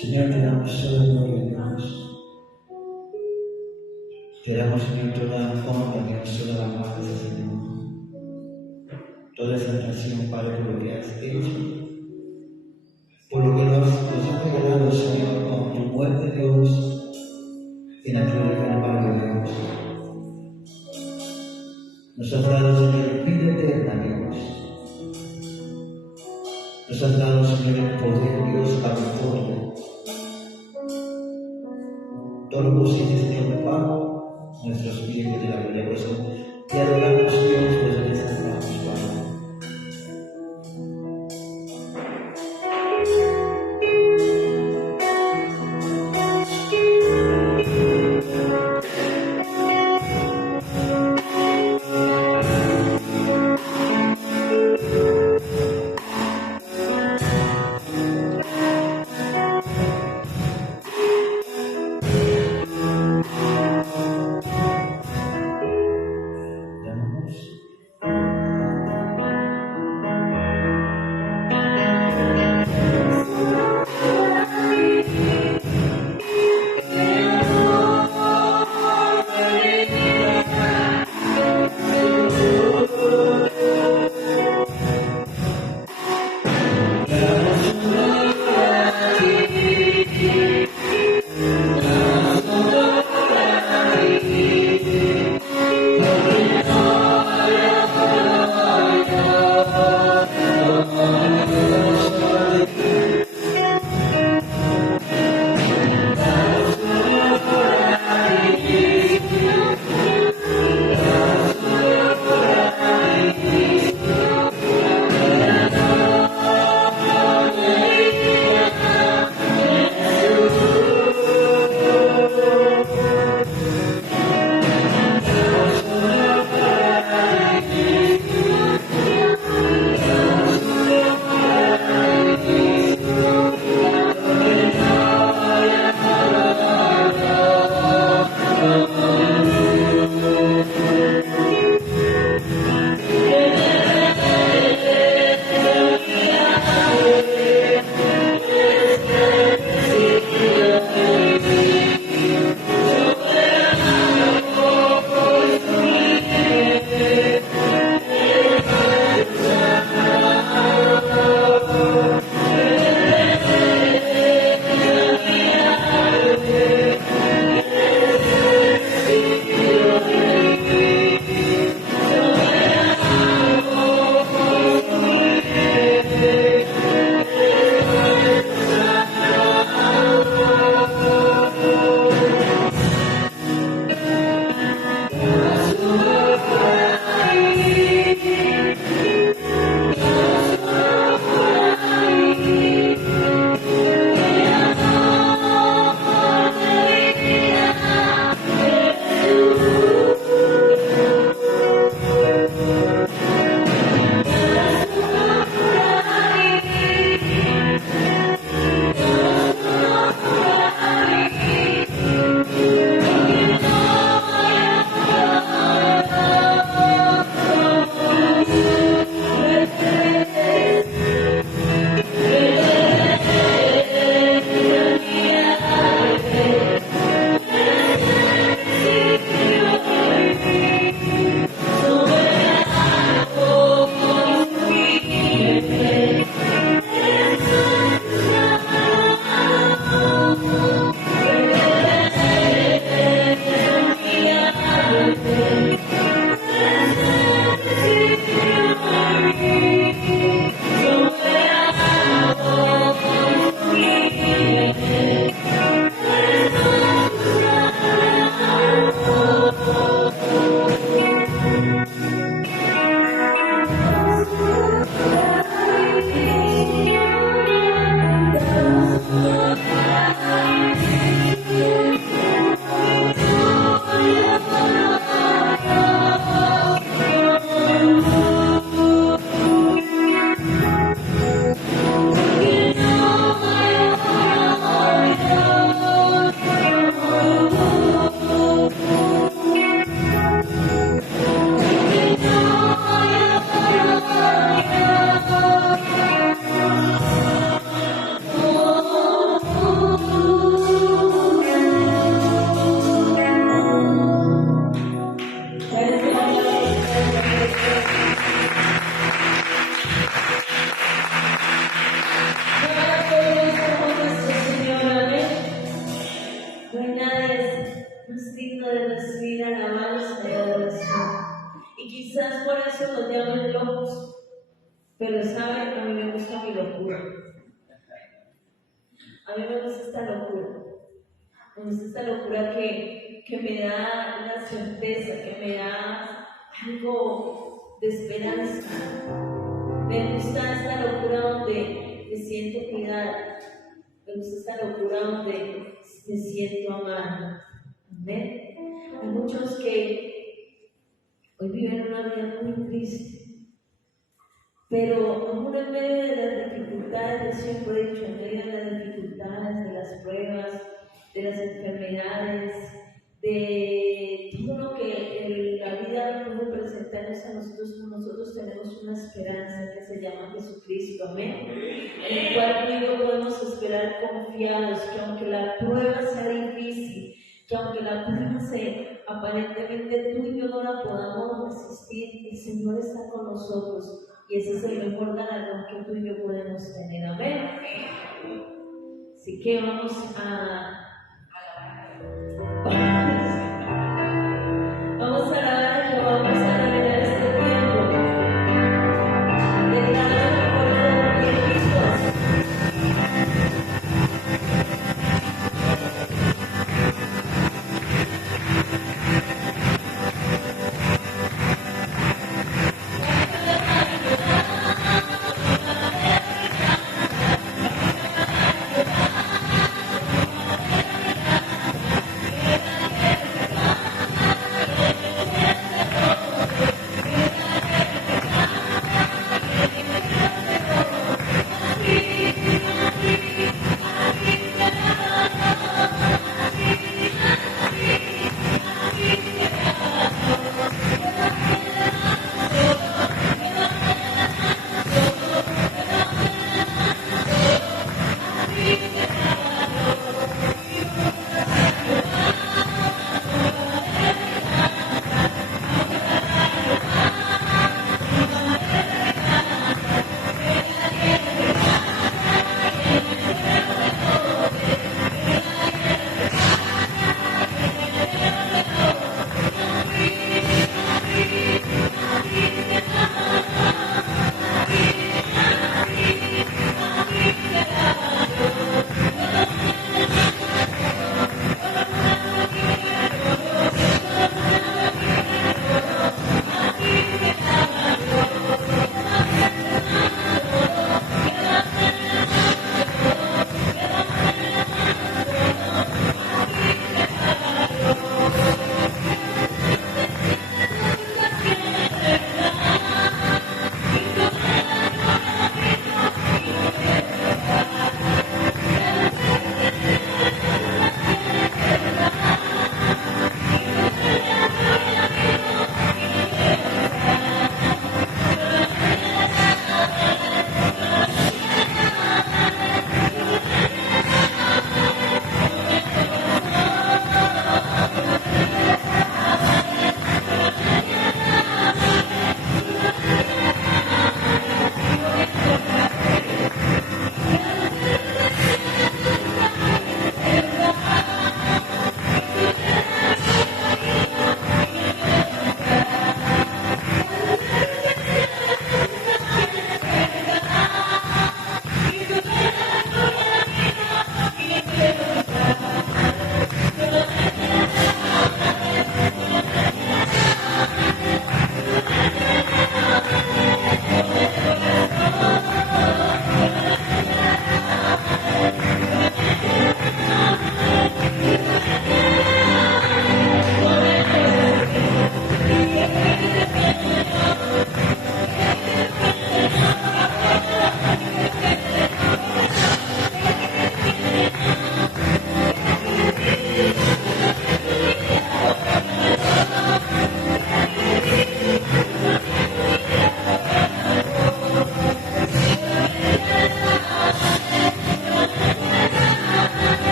Señor, te damos toda la gloria, Dios. Te damos, Señor, toda la honra, Dios, toda la alabanza, Señor. Toda exaltación, Padre, por lo que has hecho, por lo que nos has regalado, Señor, con tu muerte, Dios, y la cruz del Calvario, Dios. Nos has dado, Señor, vida eterna, Dios. Nos has dado, Señor, el poder, Dios, la victoria. Todo lo posible, Señor, para nuestros hijos de la gloria. Por eso te adoramos, Dios, por eso te exaltamos, Padre. Pero saben, a mí me gusta mi locura. A mí me gusta esta locura. Me gusta esta locura que me da una certeza, que me da algo de esperanza. Me gusta esta locura donde me siento cuidada. Me gusta esta locura donde me siento amada. Amén. Hay muchos que hoy viven una vida muy triste, pero aún en medio de las dificultades, yo siempre he dicho, en medio de las dificultades, de las pruebas, de las enfermedades, de todo lo que la vida puede presentarnos a nosotros tenemos una esperanza que se llama Jesucristo, amén. En el cual tú y yo podemos esperar confiados, que aunque la prueba sea difícil, que aunque la prueba sea aparentemente tú y yo no la podamos resistir, el Señor está con nosotros y ese es el mejor galardón que tú y yo podemos tener, amén. Así que vamos a alabar a Jehová, vamos a revelar este tiempo. Declarando por favor que Cristo.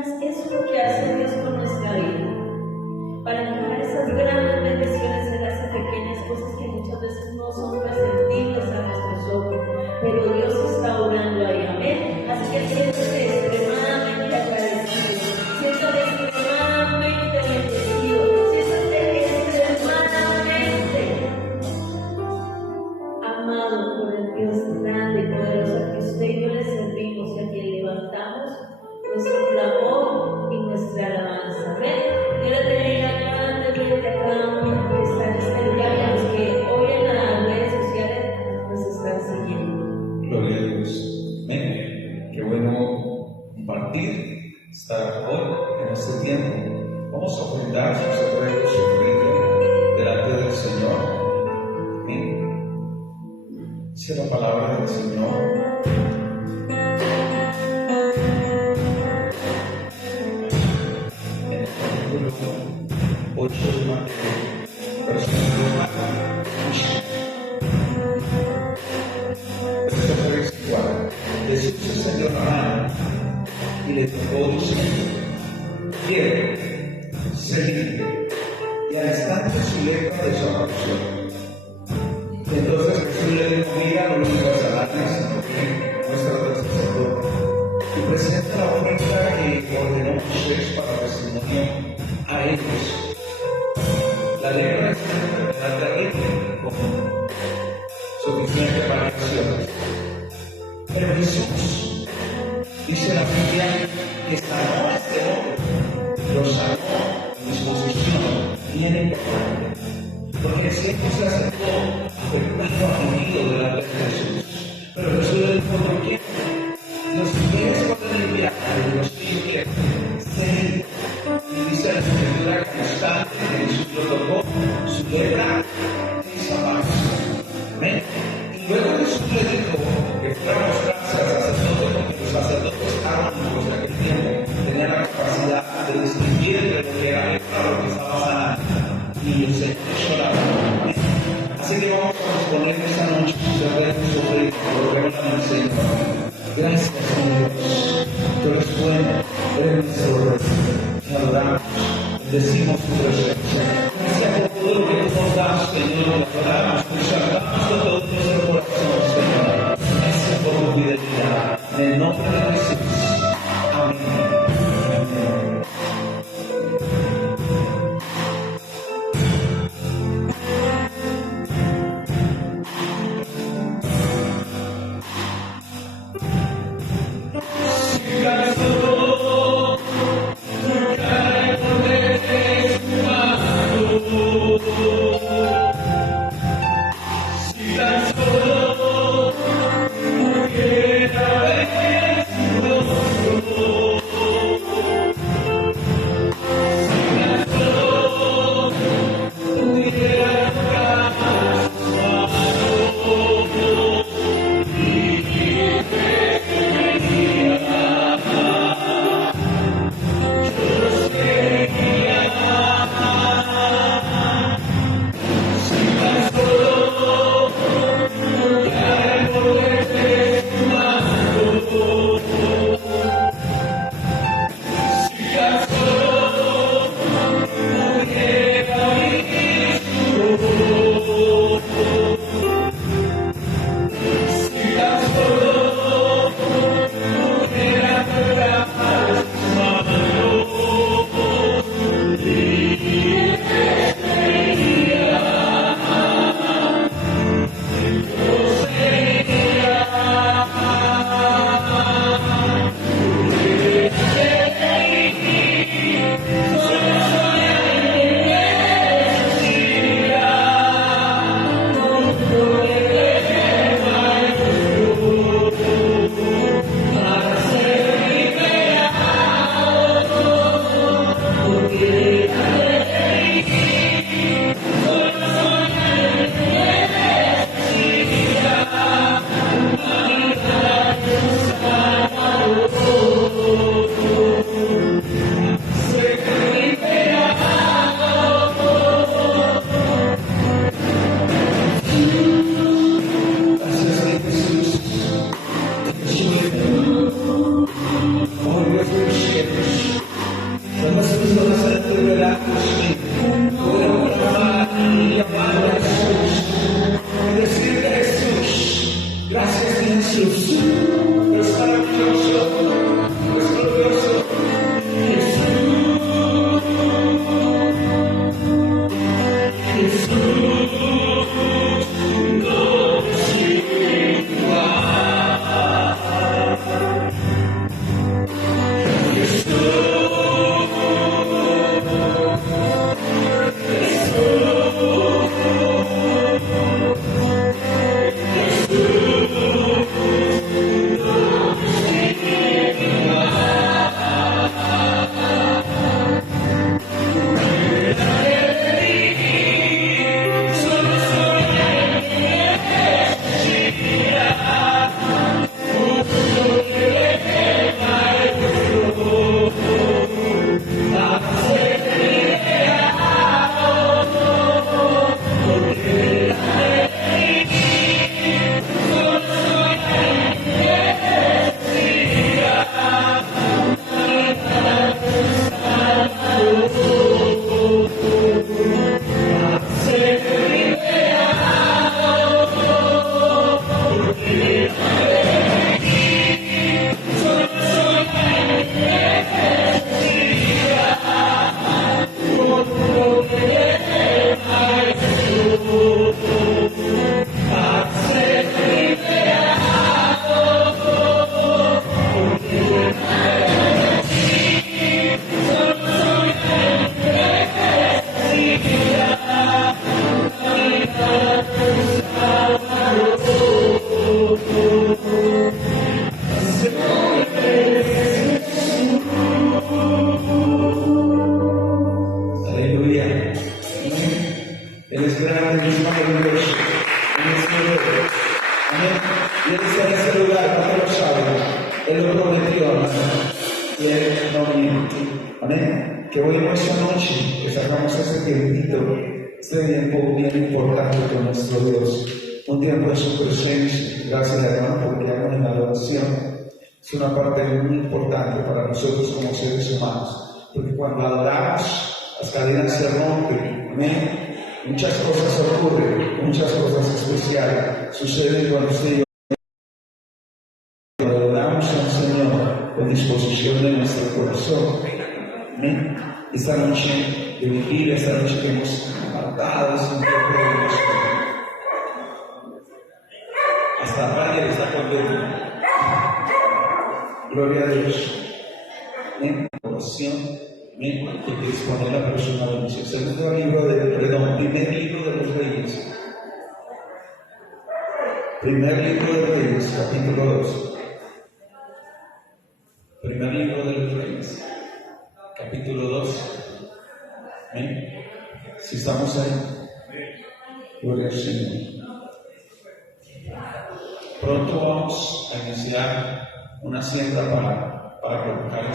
eso es lo que hace Dios con nuestra vida. Para dejar esas grandes bendiciones, Él hace pequeñas cosas que muchas veces no son perceptibles a nuestros ojos, pero Dios está obrando ahí, amén. Así que siéntete extremadamente agradecido, siéntete extremadamente bendecido, siéntete extremadamente amado por el Dios grande y poderoso a que usted y yo le servimos y a quien levantamos nuestro clamor y nuestra alabanza. Amén. Dios le bendiga grandemente a cada uno que está en este lugar y a los que hoy en las redes sociales nos están siguiendo. Gloria a Dios. Amén. Qué bueno compartir, estar hoy en este tiempo. Vamos a ofrendar sus ofrendas, su ofrenda delante del Señor. Amén. Dice la palabra del Señor. En el capítulo 8 de Mateo, versículo 4. Jesús se extendió la mano y le tocó diciendo: quiero, sé libre. Y al instante su lepra desapareció. Entonces Jesús le dijo: mira, no lo digas a nadie, sino que muéstrate al sacerdote y presenta la ofrenda que ordenó Moisés para testimonio a ellos. La lepra es una enfermedad terrible con suficientes variaciones. Pero Jesús, dice la Biblia, que sanó a este hombre, lo sanó en disposición bien importante, porque siempre se acercó afectado, afligido delante de Jesús. Pero Jesús le dijo: no quiero, los quieres poder limpiar, los limpias, sé. Y dice la Escritura que instante que Jesús lo tocó, su lepra desapareció. Amén. Y luego Jesús le dijo que fuera a mostrarse al sacerdote, porque los sacerdotes canónicos de aquel tiempo tenían la capacidad de distinguir entre lo que era lepra o lo que estaba sanando. Y el Señor hizo la mano. Así que vamos a disponer esta noche de ver su ofrenda, volvemos al Señor. Gracias, Dios. Tú eres bueno, eres nuestro Rey. Te adoramos, bendecimos tu presencia. Gracias por todo lo que tú nos das, Señor. Te adoramos, te exaltamos con todo nuestro corazón, Señor. Gracias por tu fidelidad. En el nombre de Jesús. Amén. Amén. y Él no miente. Amén. Que hoy en esta noche que sacamos ese tiempito, este tiempo bien importante con nuestro Dios, un tiempo en su presencia. Gracias, hermano, porque hagan en la adoración. Es una parte muy importante para nosotros como seres humanos, porque cuando adoramos, las cadenas se rompen. Amén. Muchas cosas ocurren, muchas cosas especiales suceden cuando usted y yo adoramos al Señor con disposición de nuestro corazón. Amén. Esta noche de vigilia, esta noche que hemos apartado un poco de nuestro. Hasta Raya está contento. Gloria a Dios. Amén. Oración. Amén. Que dispone la persona de bendición. Primer libro de los Reyes. Primer libro de los Reyes, capítulo 2. Primer libro de los Reyes, capítulo 2. Amén. Si estamos ahí, gloria al Señor. Pronto vamos a iniciar una siembra para colocar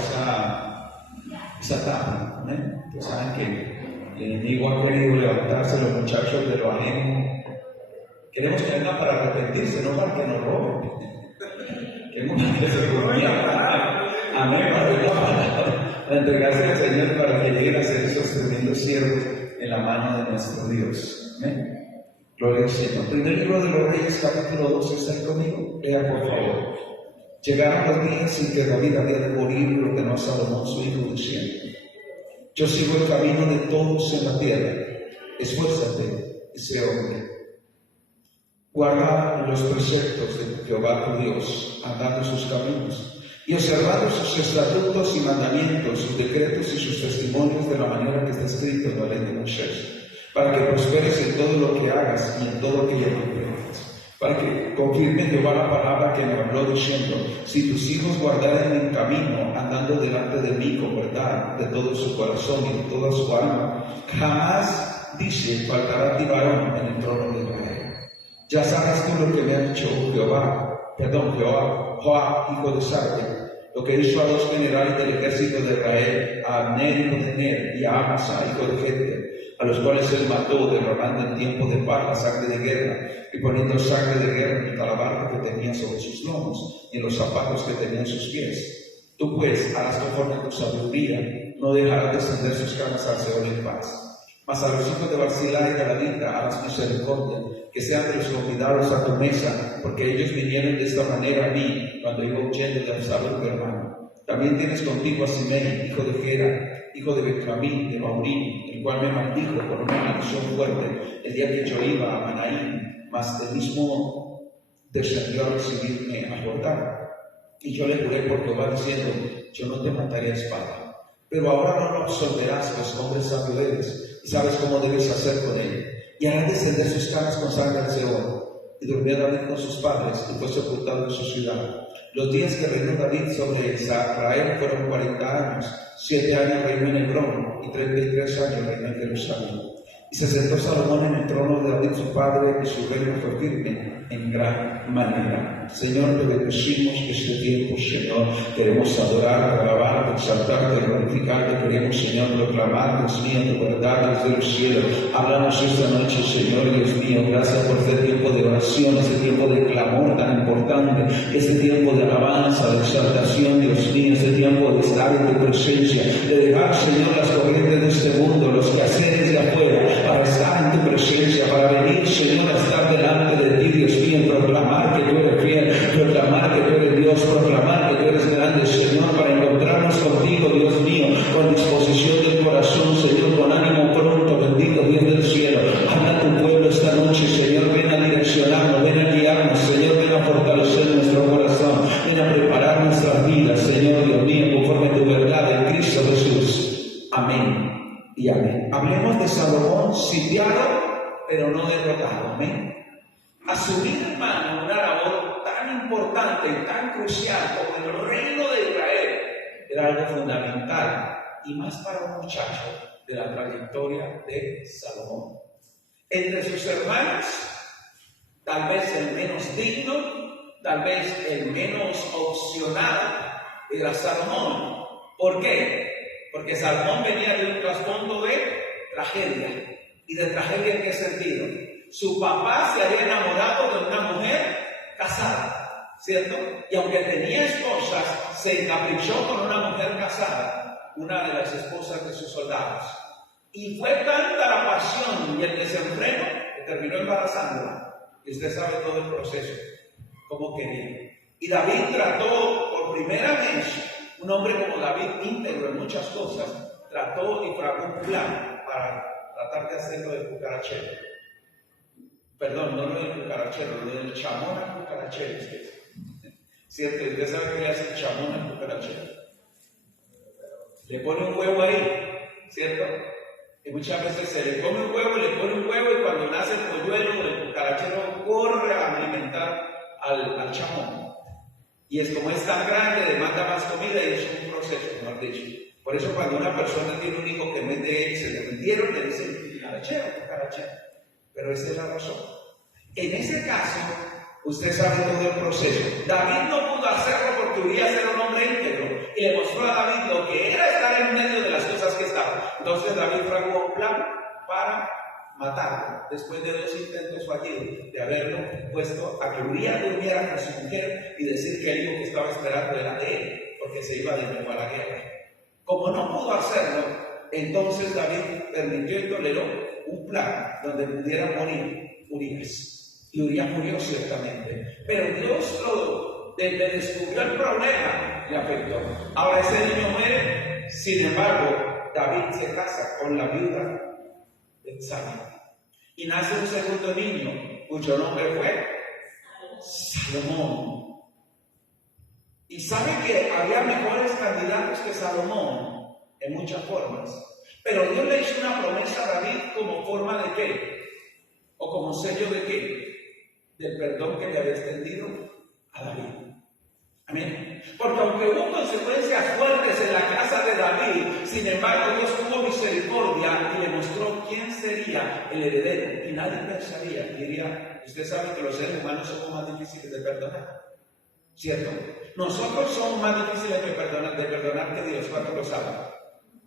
esa etapa. ¿Amén? Ustedes saben que el enemigo ha querido levantarse los muchachos de lo ajeno. Queremos que vengan para arrepentirse, no para que nos roben. Queremos que se amén, para entregarse al Señor para que lleguen a ser esos tremendos siervos en la mano de nuestro Dios. Amén. Gloria al Señor. Primer libro de los Reyes, capítulo 2, ¿está conmigo? Lea por favor. Llegaron los días en que David había de morir, lo que no Salomón su hijo, diciendo: yo sigo el camino de todos en la tierra, esfuérzate y sé hombre. Guarda los preceptos de Jehová tu Dios, andando sus caminos, y observando sus estatutos y mandamientos, sus decretos y sus testimonios de la manera que está escrito en la ley de Moisés, para que prosperes en todo lo que hagas y en todo aquello que emprendas. Para que confirme Jehová la palabra que me habló diciendo: si tus hijos guardaren mi camino, andando delante de mí con verdad, de todo su corazón y de toda su alma, jamás, dice, faltará a ti varón en el trono de Israel. Ya sabes tú lo que me ha dicho Joab, hijo de Sarve, lo que hizo a los generales del ejército de Israel, a Abner, hijo de Ner, y a Amasa, hijo de Jeter, a los cuales él mató, derramando en tiempo de paz la sangre de guerra, y poniendo sangre de guerra en el talabardo que tenía sobre sus lomos, y en los zapatos que tenía en sus pies. Tú pues harás conforme a tu sabiduría, no dejarás descender sus caras al Seol en paz. Mas a los hijos de Barzillai y de Ladita harás misericordia, que sean de los convidados a tu mesa, porque ellos vinieron de esta manera a mí, cuando iba huyendo de Absalom tu hermano. También tienes contigo a Simei, hijo de Gera, hijo de Benjamín, de Baurín, el cual me maldijo por una maldición fuerte el día que yo iba a Manaín, mas el mismo descendió a recibirme a Jordán. Y yo le juré por Jehová diciendo: yo no te mataré a espada. Pero ahora no lo absolverás, pues hombre sabio eres, y sabes cómo debes hacer con él. Y harán descender sus caras con sangre al Seol. Y durmió David con sus padres, y fue sepultado en su ciudad. Los días que reinó David sobre Israel fueron 40 años. 7 años reinó en Hebrón, y 33 años reinó en Jerusalén. Y se sentó Salomón en el trono de David su padre, y su reino fue firme en gran manera. Señor, te bendecimos este tiempo, Señor. Queremos adorar, alabar, exaltarte, glorificarte. Queremos, Señor, proclamar, Dios mío, tu verdad desde los cielos. Háblanos esta noche, Señor, Dios mío. Gracias por este tiempo de oración, este tiempo de clamor tan importante, este tiempo de alabanza, de exaltación, Dios mío, este tiempo de estar en tu presencia, de dejar, Señor, las corrientes de este mundo, los quehaceres de afuera, para estar en tu presencia, para venir, Señor, a estar delante de ti, Dios mío, proclamar que tú eres fiel, proclamar que tú eres Dios, proclamar que tú eres grande, Señor, para encontrarnos contigo, Dios mío, con disposición del corazón, Señor, con ánimo pronto, bendito Dios del cielo. Habla a tu pueblo esta noche, Señor, ven a direccionarnos, ven a guiarnos, Señor, ven a fortalecer nuestro corazón, ven a preparar nuestras vidas, Señor, Dios mío, conforme a tu verdad en Cristo Jesús. Amén y amén. Hablemos de Salomón, sitiado, pero no derrotado. Amén. Asumir, hermano, una labor tan importante y tan crucial como el reino de Israel era algo fundamental, y más para un muchacho de la trayectoria de Salomón. Entre sus hermanos, tal vez el menos digno, tal vez el menos opcional era Salomón, ¿Por qué? Porque Salomón venía de un trasfondo de tragedia. ¿Y de tragedia en qué sentido? Su papá se había enamorado de una mujer casada, ¿cierto? Y aunque tenía esposas, se encaprichó con una mujer casada, una de las esposas de sus soldados. Y fue tanta la pasión y el desenfreno que terminó embarazándola. Y usted sabe todo el proceso, cómo quería. Y David trató por primera vez, un hombre como David, íntegro en muchas cosas, trató y fraguó un plan para tratar de hacerlo de cucarachero. Perdón, no lo del cucarachero, lo del chamón al cucarachero. ¿Cierto? Usted sabe que le hace el chamón al cucarachero. Le pone un huevo ahí, ¿cierto? Y muchas veces se le come un huevo, le pone un huevo y cuando nace el polluelo, el cucarachero corre a alimentar al chamón. Y es como es tan grande, demanda más comida y es un proceso, mejor dicho. Por eso cuando una persona tiene un hijo que en vez de él se le vendieron, le dicen cucarachero. Pero esa es la razón. En ese caso, usted sabe todo el proceso. David no pudo hacerlo porque hubiera ser un hombre íntegro. Y le mostró a David lo que era estar en medio de las cosas que estaban. Entonces David fraguó un plan para matarlo, después de 2 intentos fallidos de haberlo puesto a que Urías durmiera con su mujer y decir que el hijo que estaba esperando era de él, porque se iba de nuevo a la guerra. Como no pudo hacerlo, entonces David permitió y toleró un plan donde pudiera morir Urías. Y Urías murió ciertamente. Pero Dios le descubrió el problema, le afectó. Ahora ese niño muere, sin embargo, David se casa con la viuda de Samuel. Y nace un segundo niño, cuyo nombre fue Salomón. Y sabe que había mejores candidatos que Salomón en muchas formas. Pero Dios le hizo una promesa a David como forma de qué, o como sello de qué, del perdón que le había extendido a David. Amén. Porque aunque hubo consecuencias fuertes en la casa de David, sin embargo Dios tuvo misericordia y le mostró quién sería el heredero. Y nadie pensaría, diría, usted sabe que los seres humanos somos más difíciles de perdonar, ¿cierto? Nosotros somos más difíciles de perdonar que Dios. ¿Cuántos lo saben?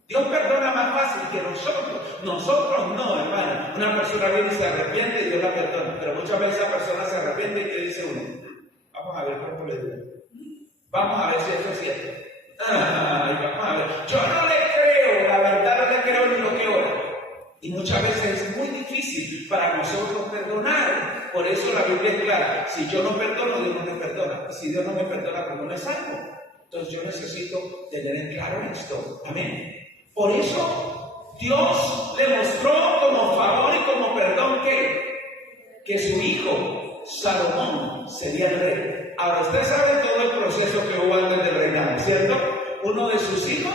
Dios perdona más fácil que nosotros. Nosotros no, hermano. Una persona viene y se arrepiente y Dios la perdona. Pero muchas veces esa persona se arrepiente y ¿qué dice uno? Vamos a ver cómo le digo. Vamos a ver si esto es cierto. Vamos a ver. Yo no le creo, la verdad no le creo ni lo que ora. Y muchas veces es muy difícil para nosotros perdonar. Por eso la Biblia es clara. Si yo no perdono, Dios no me perdona. Y si Dios no me perdona, pues no me salvo. Entonces yo necesito tener en claro esto. Amén. Por eso Dios le mostró como favor y como perdón que su hijo Salomón sería el rey. Ahora usted sabe todo el proceso que hubo antes del reinado, ¿cierto? Uno de sus hijos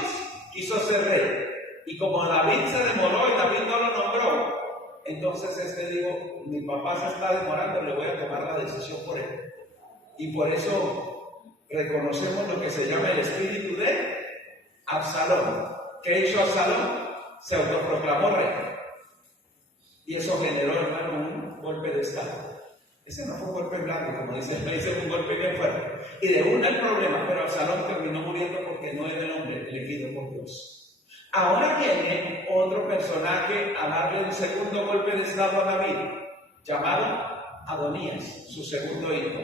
quiso ser rey. Y como David se demoró y David no lo nombró, entonces dijo, mi papá se está demorando, le voy a tomar la decisión por él. Y por eso reconocemos lo que se llama el espíritu de Absalón. ¿Qué hizo Absalón? Se autoproclamó rey. Y eso generó, hermano, un golpe de estado. Ese no fue un golpe blando, como dice el país, fue un golpe bien fuerte. Y de uno el problema, pero Absalón terminó muriendo porque no era el hombre elegido por Dios. Ahora viene otro personaje a darle un segundo golpe de estado a David, llamado Adonías, su segundo hijo.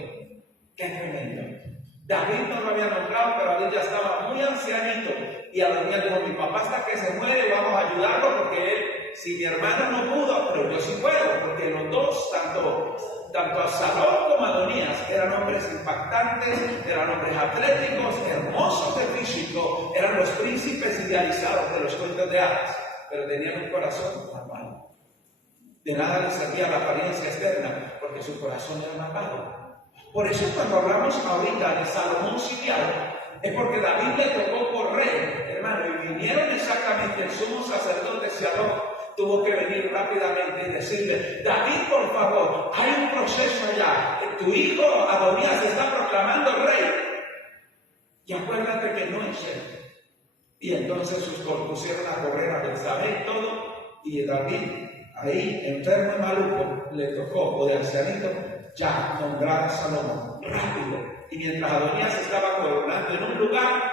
¡Qué tremendo! David no lo había nombrado, pero David ya estaba muy ancianito. Y Adonías dijo, mi papá hasta que se muere, vamos a ayudarlo, porque él, si mi hermano no pudo, pero yo sí puedo, porque los dos, tanto Absalón como Adonías, eran hombres impactantes, eran hombres atléticos, hermosos de físico, eran los príncipes idealizados de los cuentos de hadas, pero tenían un corazón malvado. De nada les servía la apariencia externa, porque su corazón era malvado. Por eso cuando hablamos ahorita de Salomón sitiado, es porque David le tocó por rey, hermano, y vinieron exactamente el sumo sacerdote Salomón. Tuvo que venir rápidamente y decirle, David, por favor, hay un proceso allá, tu hijo Adonías se está proclamando rey. Y acuérdate que no es él. Y entonces sus pusieron a correr a Betsabé y todo, y David, ahí, enfermo y maluco, le tocó, o de ancianito, ya nombrar a Salomón, rápido. Y mientras Adonías estaba coronando en un lugar,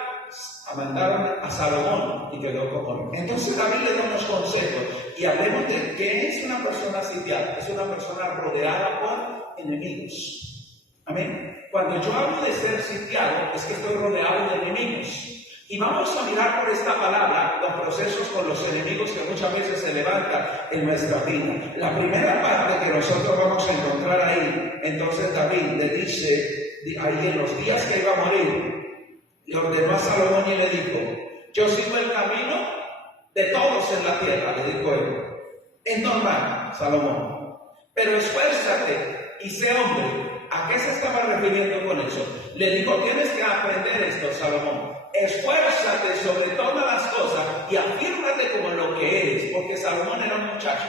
mandaron a Salomón y quedó como rey. Entonces David le da unos consejos y hablemos de qué es una persona sitiada. Es una persona rodeada por enemigos. Amén. Cuando yo hablo de ser sitiado, es que estoy rodeado de enemigos. Y vamos a mirar por esta palabra los procesos con los enemigos que muchas veces se levantan en nuestra vida. La primera parte que nosotros vamos a encontrar ahí, entonces David le dice, ahí en los días que iba a morir, le ordenó a Salomón y le dijo, yo sigo el camino de todos en la tierra, le dijo él. Es normal, Salomón, pero esfuérzate y sé hombre. ¿A qué se estaba refiriendo con eso? Le dijo, tienes que aprender esto, Salomón. Esfuérzate sobre todas las cosas y afírmate como lo que eres, porque Salomón era un muchacho.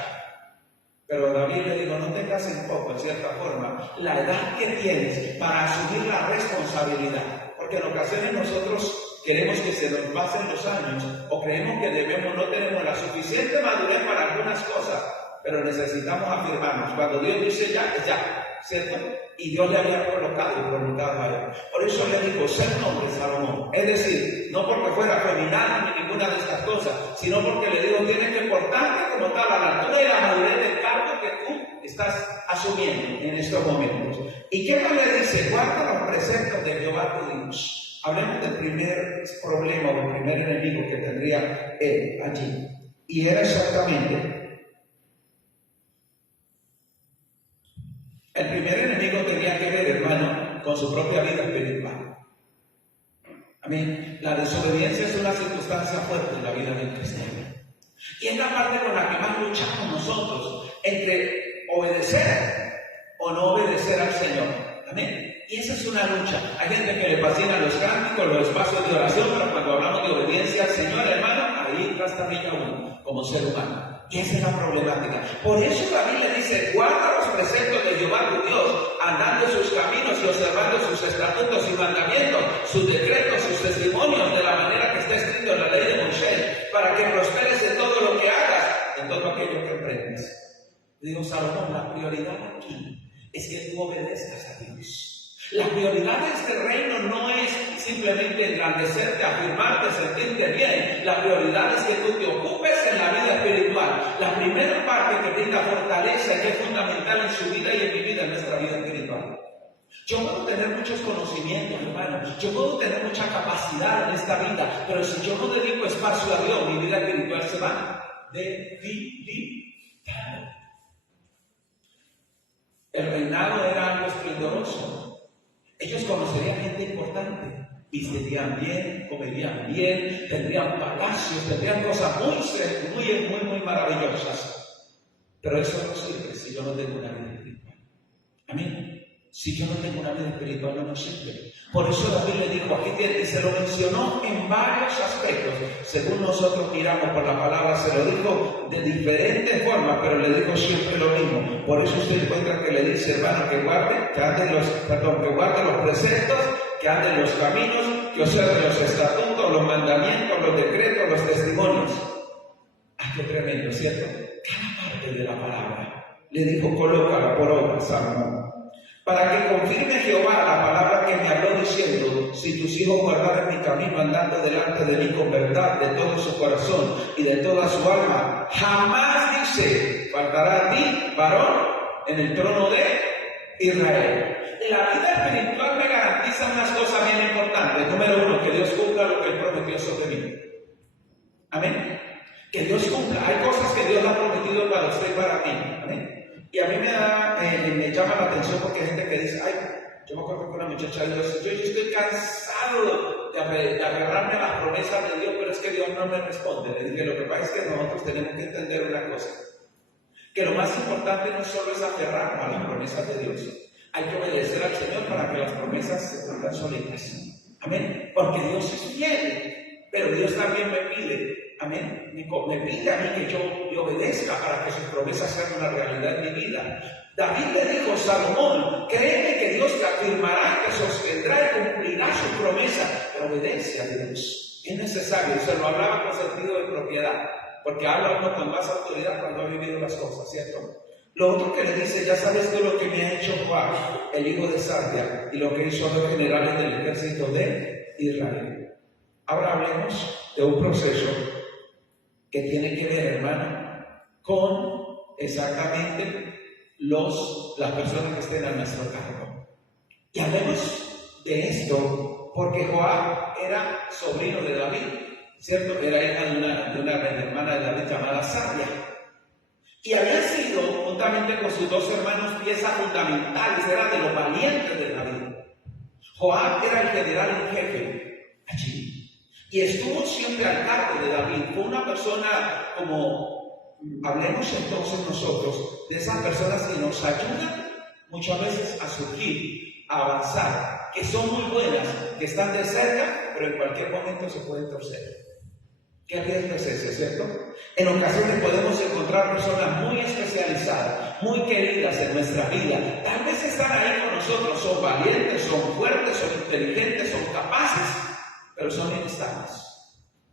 Pero David le dijo, no tengas en poco, en cierta forma, la edad que tienes para asumir la responsabilidad. Porque en ocasiones nosotros queremos que se nos pasen los años o creemos que no tenemos la suficiente madurez para algunas cosas, pero necesitamos afirmarnos. Cuando Dios dice ya, es ya, ¿cierto? Y Dios le había colocado a él. Por eso le dijo, ser hombre, Salomón. Es decir, no porque fuera feminado ni ninguna de estas cosas, sino porque le digo, tienes que portarte como tal a la altura y la madurez del cargo que tú estás asumiendo en estos momentos. ¿Y qué más le dice? Guarda los preceptos de Jehová tu Dios. Hablemos del primer problema o del primer enemigo que tendría él allí. Y era exactamente... El primer enemigo tenía que ver, hermano, con su propia vida espiritual. Amén. La desobediencia es una circunstancia fuerte en la vida del cristiano. Y es la parte con la que más luchamos nosotros, entre obedecer o no obedecer al Señor. Amén. Y esa es una lucha. Hay gente que le fascina los cánticos, los espacios de oración, pero cuando hablamos de obediencia al Señor, hermano, ahí trastabilla uno como ser humano. Y esa es la problemática. Por eso David le dice, guarda los preceptos de Jehová tu Dios, andando en sus caminos y observando sus estatutos y mandamientos, sus decretos, sus testimonios, de la manera que está escrito en la ley de Moisés, para que prosperes en todo lo que hagas, en todo aquello que emprendas. Digo, Salomón, la prioridad aquí es que tú obedezcas a Dios. La prioridad de este reino no es simplemente engrandecerte, afirmarte, sentirte bien. La prioridad es que tú te ocupes en la vida espiritual. La primera parte que brinda fortaleza y que es fundamental en su vida y en mi vida, en nuestra vida espiritual. Yo puedo tener muchos conocimientos, hermano. Yo puedo tener mucha capacidad en esta vida, pero si yo no dedico espacio a Dios, mi vida espiritual se va debilitando. El reinado era algo esplendoroso. Ellos conocerían gente importante, vistirían bien, comerían bien, tendrían palacios, tendrían cosas muy maravillosas. Pero eso no sirve si yo no tengo una vida espiritual. Amén. Si yo no tengo una vida espiritual, no nos sirve. Por eso David le dijo aquí que se lo mencionó en varios aspectos. Según nosotros miramos por la palabra, se lo dijo de diferentes formas, pero le dijo siempre lo mismo. Por eso usted encuentra que le dice, hermano, que guarde los preceptos, que ande en los caminos, que observe los estatutos, los mandamientos, los decretos, los testimonios. ¡Ah, qué tremendo!, ¿cierto? Cada parte de la palabra. Le dijo, colócala por obra, Salomón. Para que confirme Jehová la palabra que me habló diciendo, si tus hijos guardaran mi camino andando delante de mí con verdad de todo su corazón y de toda su alma, jamás, dice, faltará a ti, varón, en el trono de Israel. La vida espiritual me garantiza unas cosas bien importantes. Número uno, que Dios cumpla lo que Él prometió sobre mí. Amén. Que Dios cumpla. Hay cosas que Dios ha prometido para usted y para mí. Amén. Y a mí me llama la atención porque hay gente que dice, ay, yo me acuerdo que una muchacha dijo, yo estoy cansado de aferrarme a las promesas de Dios, pero es que Dios no me responde. Le dije, lo que pasa es que nosotros tenemos que entender una cosa, que lo más importante no solo es aferrarnos a las promesas de Dios, hay que obedecer al Señor para que las promesas se cumplan solitas. Amén. Porque Dios es fiel, pero Dios también me pide. Amén. Me pide a mí que yo obedezca para que sus promesas sean una realidad en mi vida. David le dijo, Salomón, créeme que Dios te afirmará, te sostendrá y cumplirá su promesa, pero obedece a Dios. Es necesario, se lo hablaba con sentido de propiedad, porque habla uno con más autoridad cuando ha vivido las cosas, ¿cierto? Lo otro que le dice, ya sabes tú lo que me ha hecho Joab, el hijo de Sarvia, y lo que hizo los generales del ejército de Israel. Ahora hablemos de un proceso que tiene que ver, hermano, con exactamente las personas que estén a nuestro cargo. Y hablemos de esto porque Joab era sobrino de David, ¿cierto? Era hija de una hermana de David llamada Sabia. Y había sido, juntamente con sus dos hermanos, piezas fundamentales, era de los valientes de David. Joab era el general en jefe allí. Y estuvo siempre al cargo de David. Fue una persona como, hablemos entonces nosotros, de esas personas que nos ayudan muchas veces a surgir, a avanzar, que son muy buenas, que están de cerca, pero en cualquier momento se pueden torcer. ¿Qué riesgo es ese, cierto? En ocasiones podemos encontrar personas muy especializadas, muy queridas en nuestra vida. Tal vez están ahí con nosotros, son valientes, son fuertes, son inteligentes, son capaces, pero son inestables.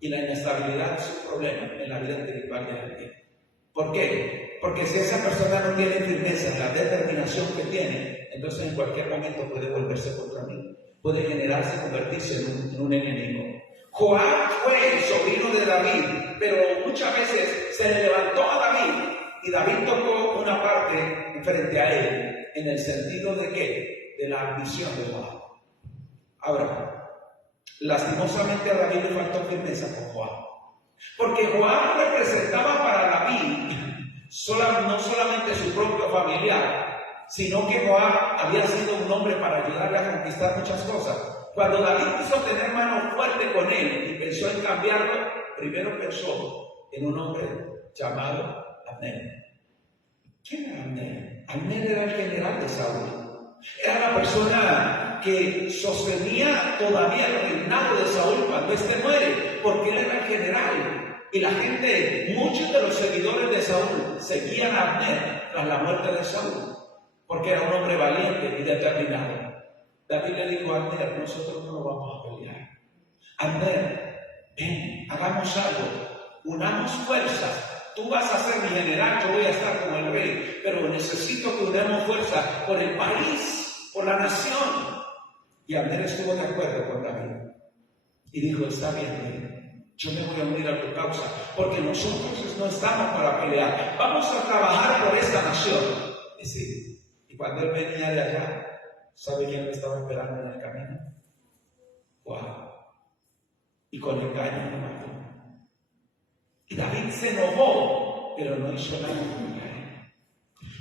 Y la inestabilidad es un problema en la vida espiritual de alguien. ¿Por qué? Porque si esa persona no tiene firmeza en la determinación que tiene, entonces en cualquier momento puede volverse contra mí, puede generarse, convertirse en un enemigo. Joab fue el sobrino de David, pero muchas veces se le levantó a David y David tocó una parte frente a él, en el sentido de ¿qué? De la ambición de Joab. Ahora, lastimosamente a David le faltó firmeza con Joab, porque Joab representaba para David no solamente su propio familiar, sino que Joab había sido un hombre para ayudarle a conquistar muchas cosas. Cuando David quiso tener mano fuerte con él y pensó en cambiarlo, primero pensó en un hombre llamado Abner. ¿Quién era Abner? Abner era el general de Saúl. Era la persona que sostenía todavía el reinado de Saúl cuando éste muere, porque él era el general. Y la gente, muchos de los seguidores de Saúl, seguían a Abner tras la muerte de Saúl, porque era un hombre valiente y determinado. David le dijo a Abner: nosotros no vamos a pelear. Abner, ven, hagamos algo, unamos fuerzas. Tú vas a ser mi general, yo voy a estar como el rey, pero necesito que unamos fuerzas por el país, por la nación. Y Abner estuvo de acuerdo con David y dijo: está bien, yo me voy a unir a tu causa, porque nosotros no estamos para pelear, vamos a trabajar por esta nación. Y cuando él venía de allá, ¿sabe quién lo estaba esperando en el camino? Joab. Y con engaño lo mató. Y David se enojó, pero no hizo nada contra él.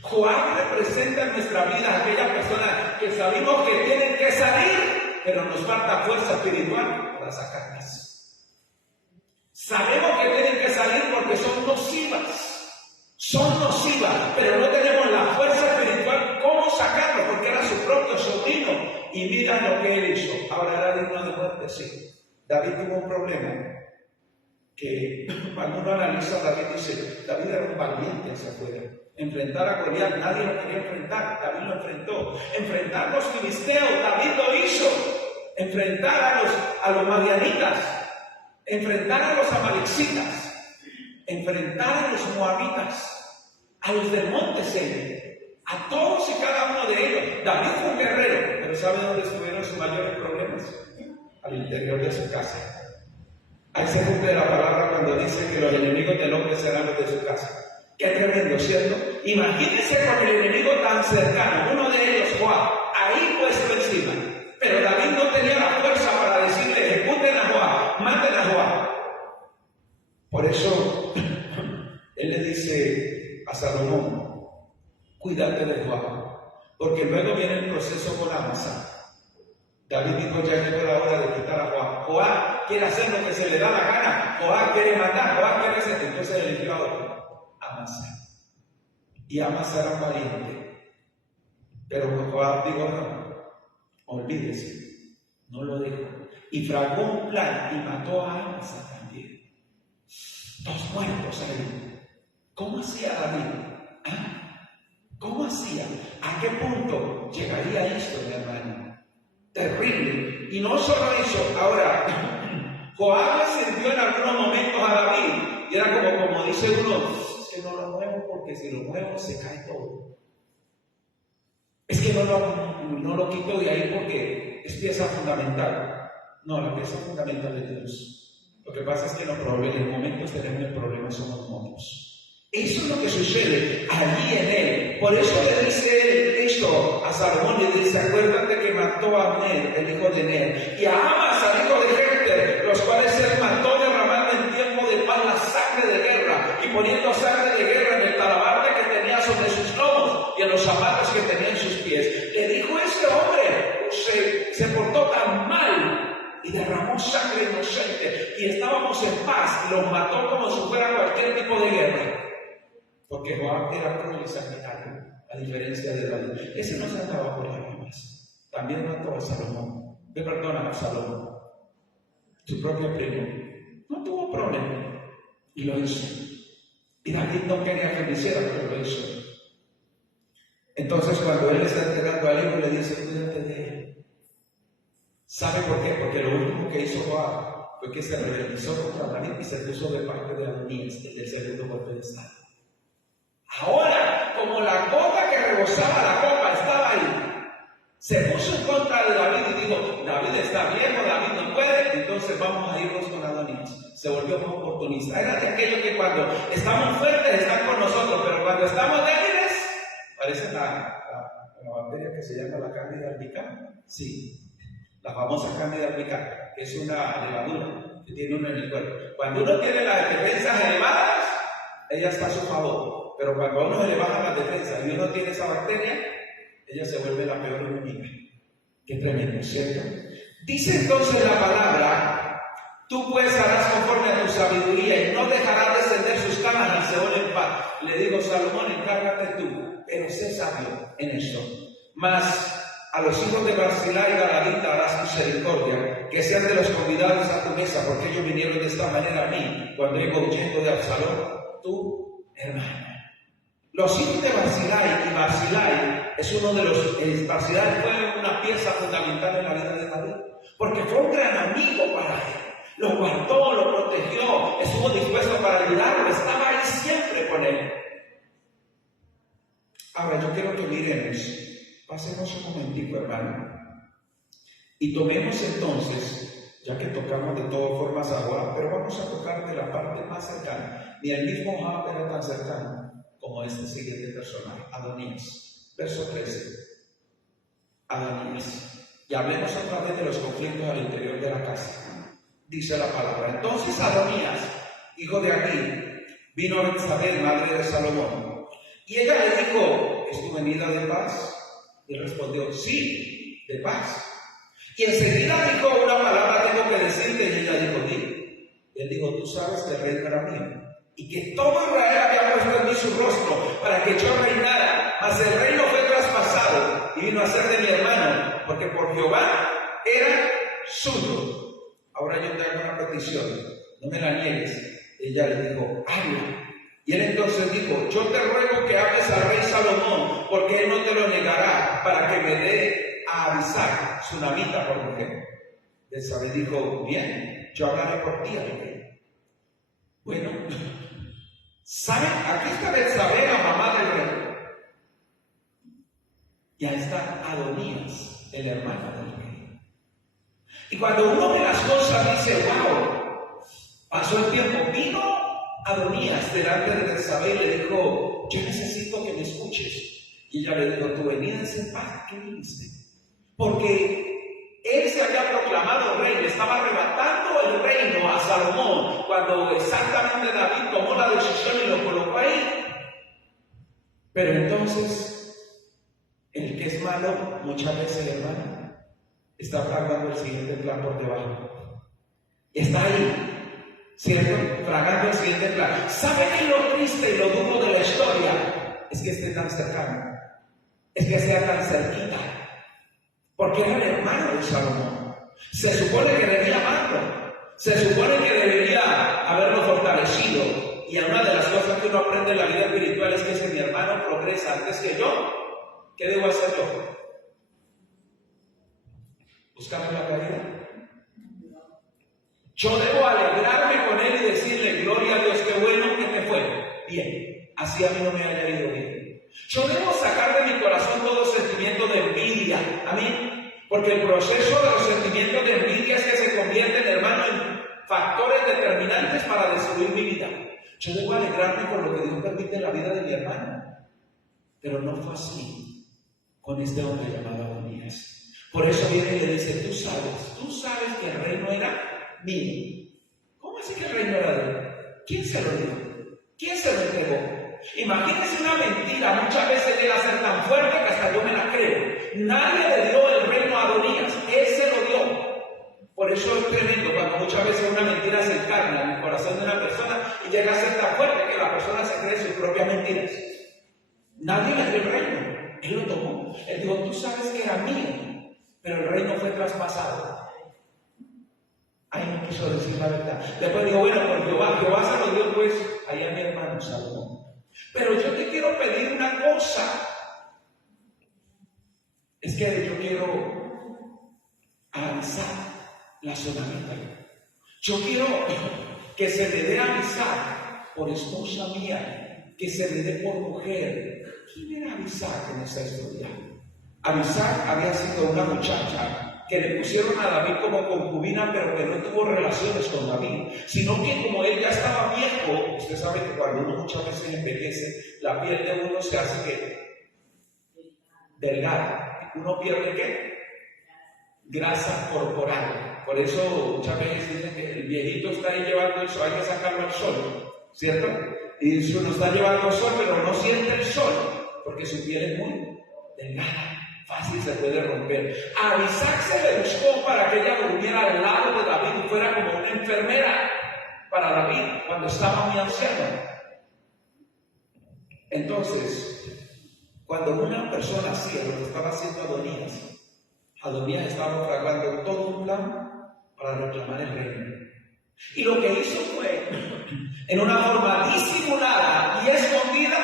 Joab representa en nuestra vida a aquellas personas que sabemos que tienen que salir, pero nos falta fuerza espiritual para sacarlas. Sabemos que tienen que salir porque son nocivas. Son nocivas, pero no tenemos la fuerza espiritual. ¿Cómo sacarlo? Porque era su propio sobrino. Y mira lo que él hizo. Ahora era digno de muerte, sí. David tuvo un problema que cuando uno analiza a David dice: David era un valiente hacia afuera. Enfrentar a Goliat, nadie lo quería enfrentar, David lo enfrentó. Enfrentar a los filisteos, David lo hizo. Enfrentar a los madianitas, enfrentar a los amalecitas, enfrentar a los moabitas, a los del monte Seir, a todos y cada uno de ellos. David fue un guerrero, pero ¿sabe dónde estuvieron sus mayores problemas? Al interior de su casa. Ahí se cumple la palabra cuando dice que los enemigos del hombre serán los de su casa. Qué tremendo, ¿cierto? Imagínense con el enemigo tan cercano, uno de ellos, Joab, ahí puesto encima. Pero David no tenía la fuerza para decirle: ejecuten a Joab, maten a Joab. Por eso él le dice a Salomón: cuídate de Joab, porque luego viene el proceso con Amasa. David dijo: ya llegó la hora de quitar a Joab. Joab quiere hacer lo que se le da la gana, Joab quiere matar, Joab quiere hacer. Entonces eligió a otro, Amasa. Y Amasa era valiente, pero Joab dijo: no, olvídese, no lo dijo. Y fragó un plan y mató a Amasa también. 2 muertos ahí. ¿Cómo hacía David? ¿Cómo hacía? ¿A qué punto llegaría esto, mi hermano? Terrible. Y no solo eso, ahora, Joab le sirvió en algunos momentos a David, y era como dice uno: es que no lo muevo porque si lo muevo se cae todo. Es que no lo quito de ahí porque es pieza fundamental. No, la pieza fundamental de Dios. Lo que pasa es que en el momento tenemos el problema son los monstruos. Eso es lo que sucede allí en él. Por eso le dice esto a Salomón, le dice, acuérdate que mató a Abner, el hijo de Ner, y a Amas, al hijo de Jeter, los cuales él mató derramando en tiempo de paz la sangre de guerra, y poniendo sangre de guerra en el talabarte que tenía sobre sus lomos, y en los zapatos que tenía en sus pies. Le dijo, este hombre se portó tan mal, y derramó sangre inocente, y estábamos en paz, y los mató como si fuera cualquier tipo de guerra. Porque Joab era cruel y sanguinario, a diferencia de David. Ese no se andaba por las ramas. También mató a Salomón. A Salomón, su propio primo. No tuvo problema. Y lo hizo. Y David no quería que lo hiciera, pero lo hizo. Entonces, cuando él le está entregando al hijo, le dice, cuídate de él. ¿Sabe por qué? Porque lo único que hizo Joab fue que se rebelizó contra David y se puso de parte de Adonías, el segundo golpe de estado. Ahora, como la copa que rebosaba la copa estaba ahí, se puso en contra de David y dijo, David está viejo, David no puede, entonces vamos a irnos con Adonías. Se volvió más oportunista. Era de aquello que cuando estamos fuertes están con nosotros, pero cuando estamos débiles, parece la bacteria que se llama la Cándida albicans. Sí, la famosa Cándida albicans, que es una levadura que tiene uno en el cuerpo. Cuando uno tiene las defensas elevadas, ella está a su favor. Pero cuando a uno se le bajan las defensas y uno tiene esa bacteria, ella se vuelve la peor enemiga. Qué tremendo, ¿cierto? Dice entonces la palabra, tú pues harás conforme a tu sabiduría y no dejarás descender sus camas al Seol en paz. Le digo, Salomón, encárgate tú, pero sé sabio en esto. Mas a los hijos de Barzilai y Galadita harás misericordia, que sean de los convidados a tu mesa, porque ellos vinieron de esta manera a mí, cuando iba huyendo de Absalón, tu hermano. Los hijos de Barzilai, y Barzilai es uno de los, Barzilai fue una pieza fundamental en la vida de David, porque fue un gran amigo para él, lo guardó, lo protegió, estuvo dispuesto para ayudarlo, estaba ahí siempre con él. Ahora yo quiero que miremos, pasemos un momentico, hermano, y tomemos entonces, ya que tocamos de todas formas a Joab, pero vamos a tocar de la parte más cercana. Ni el mismo Joab era tan cercano como este siguiente personaje, Adonías. Verso 13. Adonías. Y hablemos otra vez de los conflictos al interior de la casa. Dice la palabra. Entonces Adonías, hijo de Agí, vino a Betsabé, madre de Salomón. Y ella le dijo, ¿es tu venida de paz? Y respondió, sí, de paz. Y enseguida dijo una palabra, tengo que decirte, y ella dijo, di. Y él dijo, tú sabes que el rey no era mío, y que todo Israel había puesto en mí su rostro para que yo reinara, mas el reino fue traspasado y vino a ser de mi hermano, porque por Jehová era suyo. Ahora yo te hago una petición, no me la niegues. Ella le dijo, habla. Y él entonces dijo, yo te ruego que hables al rey Salomón, porque él no te lo negará, para que me dé a avisar sunamita por mujer. Betsabé dijo, bien, yo hablaré por ti al rey. Bueno, ¿saben? Aquí está Betsabé, la mamá del rey. Y ahí está Adonías, el hermano del rey. Y cuando uno ve las cosas dice, wow, pasó el tiempo, vino Adonías delante de Betsabé y le dijo, yo necesito que me escuches. Y ella le dijo, tu venida es en paz, ¿qué viniste? Porque él se había proclamado rey, le estaba arrebatando el reino a Salomón, cuando exactamente David tomó la decisión y lo colocó ahí. Pero entonces, el que es malo, muchas veces, hermano, está fragando el siguiente plan por debajo. Está ahí, ¿cierto? Fragando el siguiente plan. ¿Saben qué es lo triste y lo duro de la historia? Es que esté tan cercano, es que sea tan cerquita. Porque era el hermano de Salomón. Se supone que debía amarlo. Se supone que debería haberlo fortalecido. Y una de las cosas que uno aprende en la vida espiritual es que si mi hermano progresa antes que yo, ¿qué debo hacer yo? ¿Buscarme la caída? Yo debo alegrarme con él y decirle, gloria a Dios, qué bueno que te fue bien. Así a mí no me haya ido bien. Yo debo sacar de mi corazón todo sentimiento de envidia. A mí, Porque el proceso de los sentimientos de envidia es que se convierten, hermano, en factores determinantes para destruir mi vida. Yo debo alegrarme por lo que Dios permite en la vida de mi hermano. Pero no fue así con este hombre llamado Adonías. Por eso viene y le dice, tú sabes que el reino era mío. ¿Cómo así que el reino era de él? ¿Quién se lo dio? ¿Quién se lo entregó? Imagínense una mentira, muchas veces llega a ser tan fuerte que hasta yo me la creo. Nadie le dio el reino a Adonías, él se lo dio. Por eso es tremendo cuando muchas veces una mentira se encarna en el corazón de una persona y llega a ser tan fuerte que la persona se cree sus propias mentiras. Nadie le dio el reino, él lo tomó. Él dijo, tú sabes que era mío, pero el reino fue traspasado. Ahí no quiso decir la verdad. Después dijo, bueno, por Jehová se lo dio pues ahí a mi hermano Salomón. Pero yo te quiero pedir una cosa. Es que yo quiero avisar la tsunamita. Yo quiero que se me dé avisar por esposa mía, que se me dé por mujer. ¿Quién era Avisar en esa historia? Avisar había sido una muchacha que le pusieron a David como concubina, pero que no tuvo relaciones con David, sino que como él ya estaba viejo, usted sabe que cuando uno muchas veces envejece, la piel de uno se hace que delgada, uno pierde ¿qué? Grasa corporal. Por eso muchas veces dicen que el viejito está ahí llevando el sol, hay que sacarlo al sol, ¿cierto? Y si uno está llevando el sol, pero no siente el sol, porque su piel es muy delgada. Fácil se puede romper. A Abisac se le buscó para que ella durmiera al lado de David y fuera como una enfermera para David cuando estaba muy anciano. Entonces, cuando una persona hacía lo que estaba haciendo Adonías estaba fraguando todo un plan para reclamar el reino. Y lo que hizo fue, en una forma disimulada y escondida,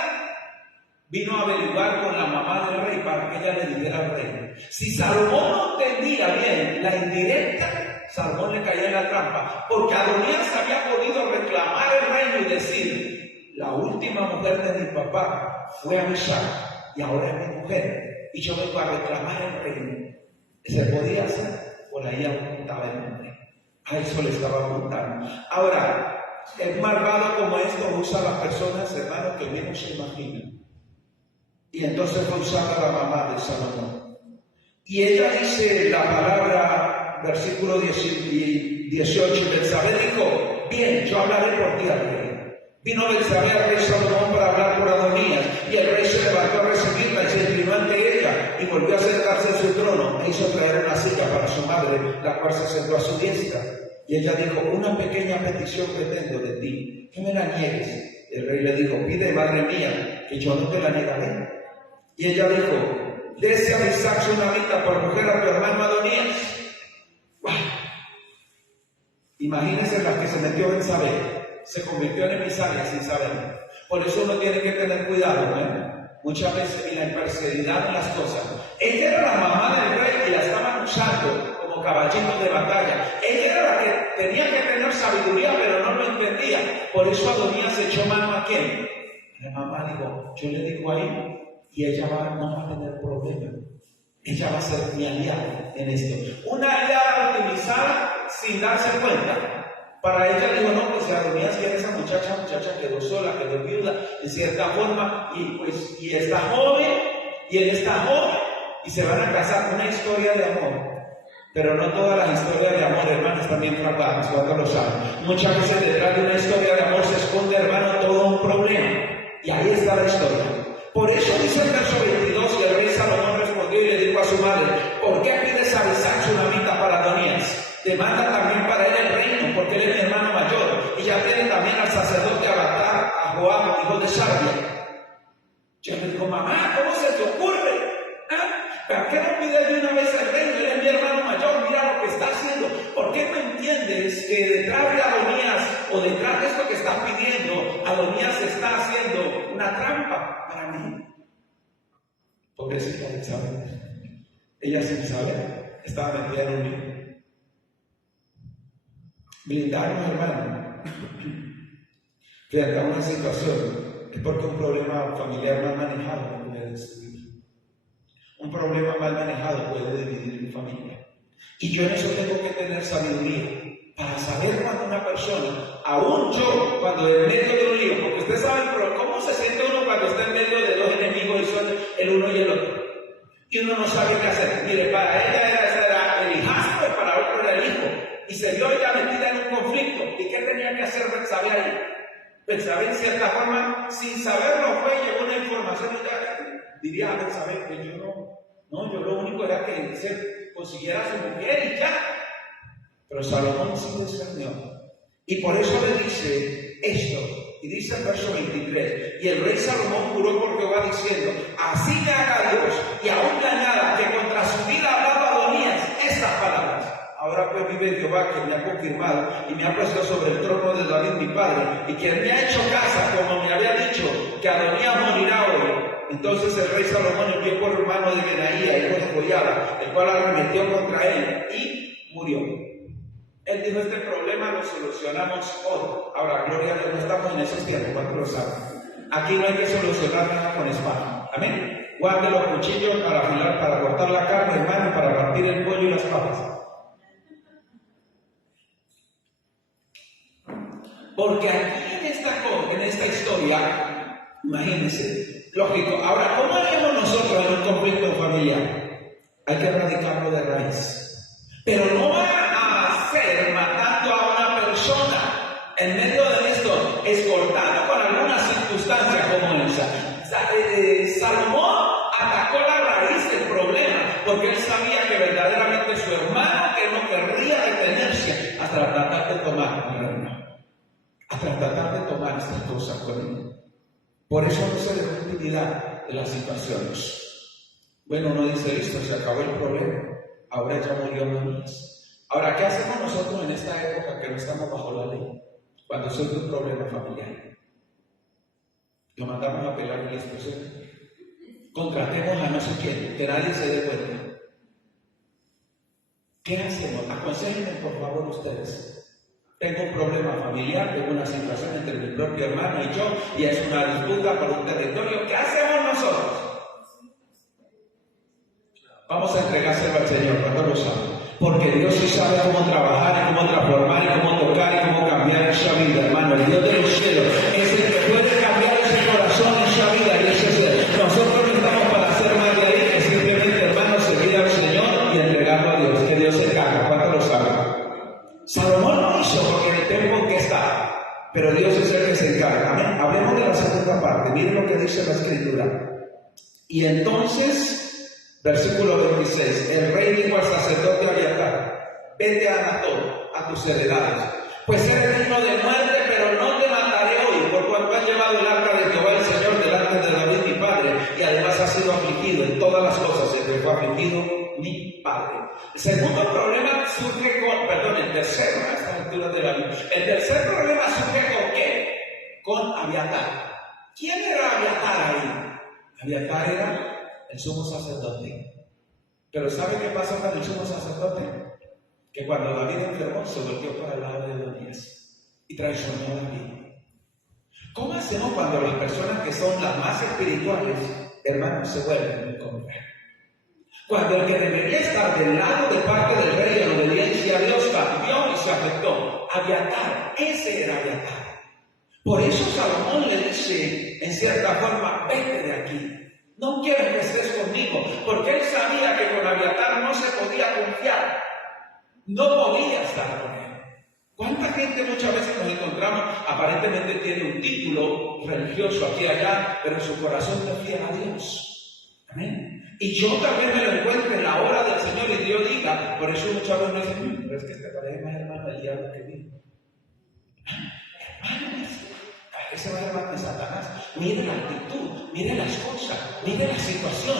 vino a averiguar con la mamá del rey para que ella le diera el reino. Si Salomón no entendía bien la indirecta, Salomón le caía en la trampa, porque Adonías había podido reclamar el reino y decir, la última mujer de mi papá fue Abisac y ahora es mi mujer, y yo vengo a reclamar el reino. Se podía hacer, por ahí apuntaba el nombre. A eso le estaba apuntando. Ahora, el malvado como esto usa a las personas, hermanos, que menos se imaginan. Y entonces fue usada la mamá de Salomón. Y ella dice la palabra, versículo 18, Betsabé dijo, bien, yo hablaré por ti al rey. Vino Betsabé al rey Salomón para hablar por Adonías, y el rey se levantó a recibirla y se inclinó ante ella, y volvió a sentarse en su trono, e hizo traer una silla para su madre, la cual se sentó a su diestra. Y ella dijo, una pequeña petición que tengo de ti, que me la niegues. El rey le dijo, pide, madre mía, que yo no te la negaré. Y ella dijo, dese a Abisac tsunamita por mujer a tu hermano Adonías. ¡Wow! Imagínense la que se metió Betsabé, se convirtió en emisaria sin saber. Por eso uno tiene que tener cuidado, ¿eh? Muchas veces en la imparcialidad de las cosas. Ella era la mamá del rey y la estaban usando como caballito de batalla. Ella era la que tenía que tener sabiduría, pero no lo entendía. Por eso Adonías echó mano a quién. La mamá dijo, yo le digo ahí, y ella no va a tener problema. Ella va a ser mi aliada en esto. Una aliada utilizada sin darse cuenta. Para ella digo, no, pues si Adonías quiere esa muchacha quedó sola, quedó viuda, de cierta forma, y está joven, y él está joven, y se van a casar. Una historia de amor. Pero no todas las historias de amor, hermanos, también fracasan, cuando lo saben. Muchas veces detrás de una historia de amor se esconde, hermano, todo un problema. Y ahí está la historia. Por eso dice el verso 22, y el rey Salomón respondió y le dijo a su madre, ¿por qué pides a Abisac tsunamita para Adonías? Demanda también para él el reino, porque él es mi hermano mayor, y ya tiene también al sacerdote Abatar, a Joab, hijo de Sarvia. Yo le digo, mamá, ¿cómo se te ocurre? ¿Para qué no pides de una vez el reino? Él es mi hermano mayor, mira lo que está haciendo. ¿Por qué no entiendes que detrás de Adonías, o detrás de esto que estás pidiendo, Adonías está haciendo una trampa para mí? Pobrecita de saber. Ella sin saber estaba metida en un lío. Blindarnos, hermano, frente a una situación que porque un problema familiar mal manejado no puede destruir. Un problema mal manejado puede dividir mi familia. Y yo en eso tengo que tener sabiduría para saber cuando una persona, aún yo, cuando en medio de un lío, porque usted sabe cómo se siente uno cuando está en medio de dos enemigos y son el uno y el otro. Y uno no sabe qué hacer. Mire, para ella era el hijastro y para otro era el hijo. Y se vio ya metida en un conflicto. ¿Y qué tenía que hacer Betsabé ahí? Betsabé, en cierta forma, sin saberlo, fue y llevó una información y ya diría a Betsabé que yo yo lo único era que se consiguiera a su mujer y ya. Pero Salomón sí discernió. Y por eso le dice esto. Y dice el verso 23, y el rey Salomón juró por Jehová diciendo, así me haga Dios, y aún me añada que contra su vida hablaba Adonías estas palabras. Ahora pues vive Jehová, que me ha confirmado y me ha puesto sobre el trono de David mi padre, y quien me ha hecho casa, como me había dicho, que Adonías morirá hoy. Entonces el rey Salomón envió por hermano de Benaía, hijo de Joiada, el cual arremetió contra él y murió. Él dijo, este problema lo solucionamos hoy. Ahora, gloria a Dios, no estamos en esos tiempos, ¿cuánto lo saben? Aquí no hay que solucionar nada con espada. Amén. Guarde los cuchillos para afilar, para cortar la carne, hermano, para partir el pollo y las papas. Porque aquí en esta historia, imagínense, lógico. Ahora, ¿cómo haremos nosotros en un conflicto familiar? Hay que erradicarlo de raíz. Pero no va a ser matando a una persona en medio de esto, escoltando con alguna circunstancia como esa. Salomón atacó la raíz del problema, porque él sabía que verdaderamente su hermano que no querría detenerse hasta tratar de tomar estas cosas con él. Por eso no se dejó utilidad de las situaciones. Bueno, uno dice, listo, se acabó el problema, ahora ya murió Adonías. Ahora, ¿qué hacemos nosotros en esta época que no estamos bajo la ley? Cuando surge un problema familiar, lo mandamos a pelar en la expresión. Contratemos a no sé quién, que nadie se dé cuenta. ¿Qué hacemos? Aconséjenme, por favor, ustedes. Tengo un problema familiar, tengo una situación entre mi propio hermano y yo, y es una disputa por un territorio. ¿Qué hacemos nosotros? Vamos a entregárselo al Señor, cuando lo sabe. Porque Dios sí sabe cómo trabajar, cómo transformar, cómo tocar y cómo cambiar esa vida, hermano. El Dios de los cielos es el que puede cambiar ese corazón, esa vida, y ese ser. Nosotros no estamos para hacer más de ahí que simplemente, hermano, seguir al Señor y entregarlo a Dios. Que Dios se encarga, ¿cuánto lo sabe? Salomón no hizo porque en el tiempo en que está, pero Dios es el que se encarga. Amén. Hablemos de la segunda parte. Miren lo que dice la Escritura. Y entonces, versículo 26, el rey dijo al sacerdote Abiatar, vete a Anatot, a tus heredades, pues eres digno de muerte, pero no te mataré hoy, por cuanto has llevado el arca de Jehová el Señor delante de David mi padre, y además has sido afligido en todas las cosas en que fue afligido mi padre. El segundo problema surge el tercero, a esta altura de la Biblia. El tercer problema surge ¿con qué? Con Abiatar. ¿Quién era Abiatar ahí? Abiatar era el sumo sacerdote. Pero ¿sabe qué pasó con el sumo sacerdote? Que cuando David enfermó, se volvió para el lado de Adonías y traicionó a David. ¿Cómo hacemos cuando las personas que son las más espirituales, hermanos, se vuelven en contra? Cuando el que debería estar del lado de parte del rey en obediencia a Dios cambió y se afectó. Abiatar, ese era Abiatar. Por eso Salomón le dice, en cierta forma, vete de aquí. No quiero que estés conmigo, porque él sabía que con Abiatar no se podía confiar. No podía estar con él. ¿Cuánta gente muchas veces nos encontramos, aparentemente tiene un título religioso aquí y allá, pero su corazón no es fiel a Dios? Amén. Y yo también me lo encuentro en la hora del Señor y Dios diga, por eso muchas veces me dicen, pero es que te parece más hermano del diablo que mí. Hermano, ese va hermano de Satanás. Mire la actitud, mire las cosas, mire la situación.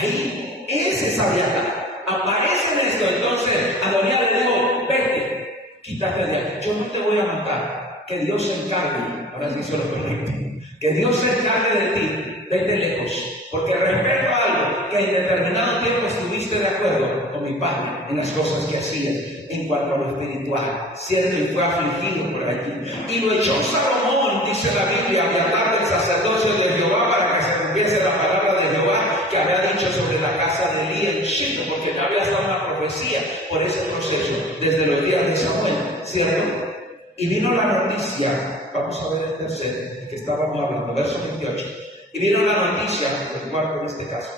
Ahí, ese es Abiatar. Aparece en esto, entonces Adonías le dijo, vete, quítate de aquí, yo no te voy a matar, que Dios se encargue, ahora sí se lo permito, que Dios se encargue de ti, vete lejos, porque respeto algo, que en determinado tiempo estuviste de acuerdo con mi padre en las cosas que hacías, en cuanto a lo espiritual, cierto, y fue afligido por allí, y lo echó Salomón, dice la Biblia, Abiatar del sacerdocio de Jehová, para que se cumpliese la palabra de Jehová, que había dicho dicho sobre la casa de Elí en Shilo, porque ya había estado una profecía por ese proceso desde los días de Samuel, ¿cierto? Y vino la noticia, vamos a ver el tercero, el que estábamos hablando, verso 28. Y vino la noticia, el cuarto en este caso,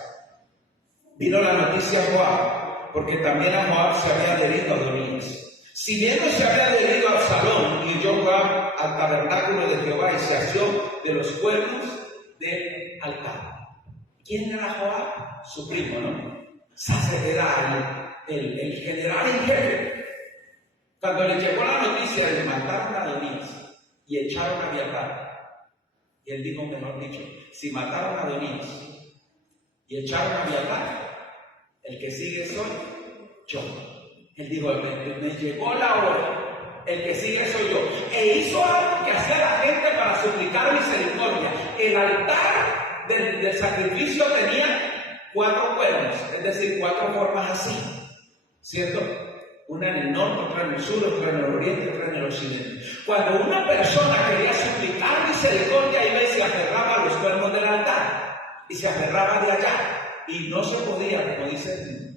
vino la noticia a Joab, porque también a Joab se había adherido a Adonías. Si bien no se había adherido a Absalón, y huyó Joab al tabernáculo de Jehová y se asió de los cuernos del altar. ¿Quién era Joab? Su primo, ¿no? Era el general en jefe. Cuando le llegó la noticia de matar a Adonías y echaron a Abiatar, y él dijo, mejor dicho, si mataron a Adonías y echaron a Abiatar, el que sigue soy yo. Él dijo, me llegó la hora, el que sigue soy yo. E hizo algo que hacía la gente para suplicar misericordia. El altar del sacrificio tenía 4 cuernos, es decir, 4 formas así, ¿cierto? Una en el norte, otra en el sur, otra en el oriente, otra en el occidente. Cuando una persona quería suplicar misericordia, iba y se aferraba a los cuernos del altar, y se aferraba de allá, y no se podía, como dicen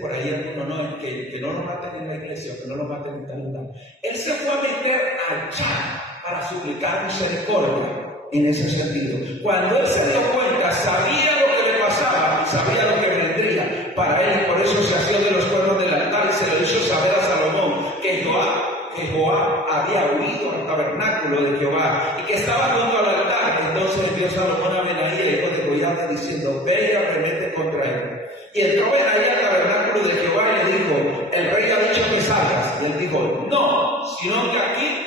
por ahí algunos, no, que no lo maten en la iglesia, que no lo maten en tal lugar. Él se fue a meter allá para suplicar misericordia en ese sentido. Cuando él se dio cuenta, sabía lo que le pasaba y sabía lo que vendría para él, y por eso se asió de los cuernos del altar y se lo hizo saber a Salomón que Joab había huido al tabernáculo de Jehová y que estaba junto al altar. Entonces envió Salomón a Benaía, hijo de Joiada, diciendo, ve y arremete contra él. Y entró Benaía al tabernáculo de Jehová y le dijo, el rey ha dicho que salgas. Y él dijo, no, sino que aquí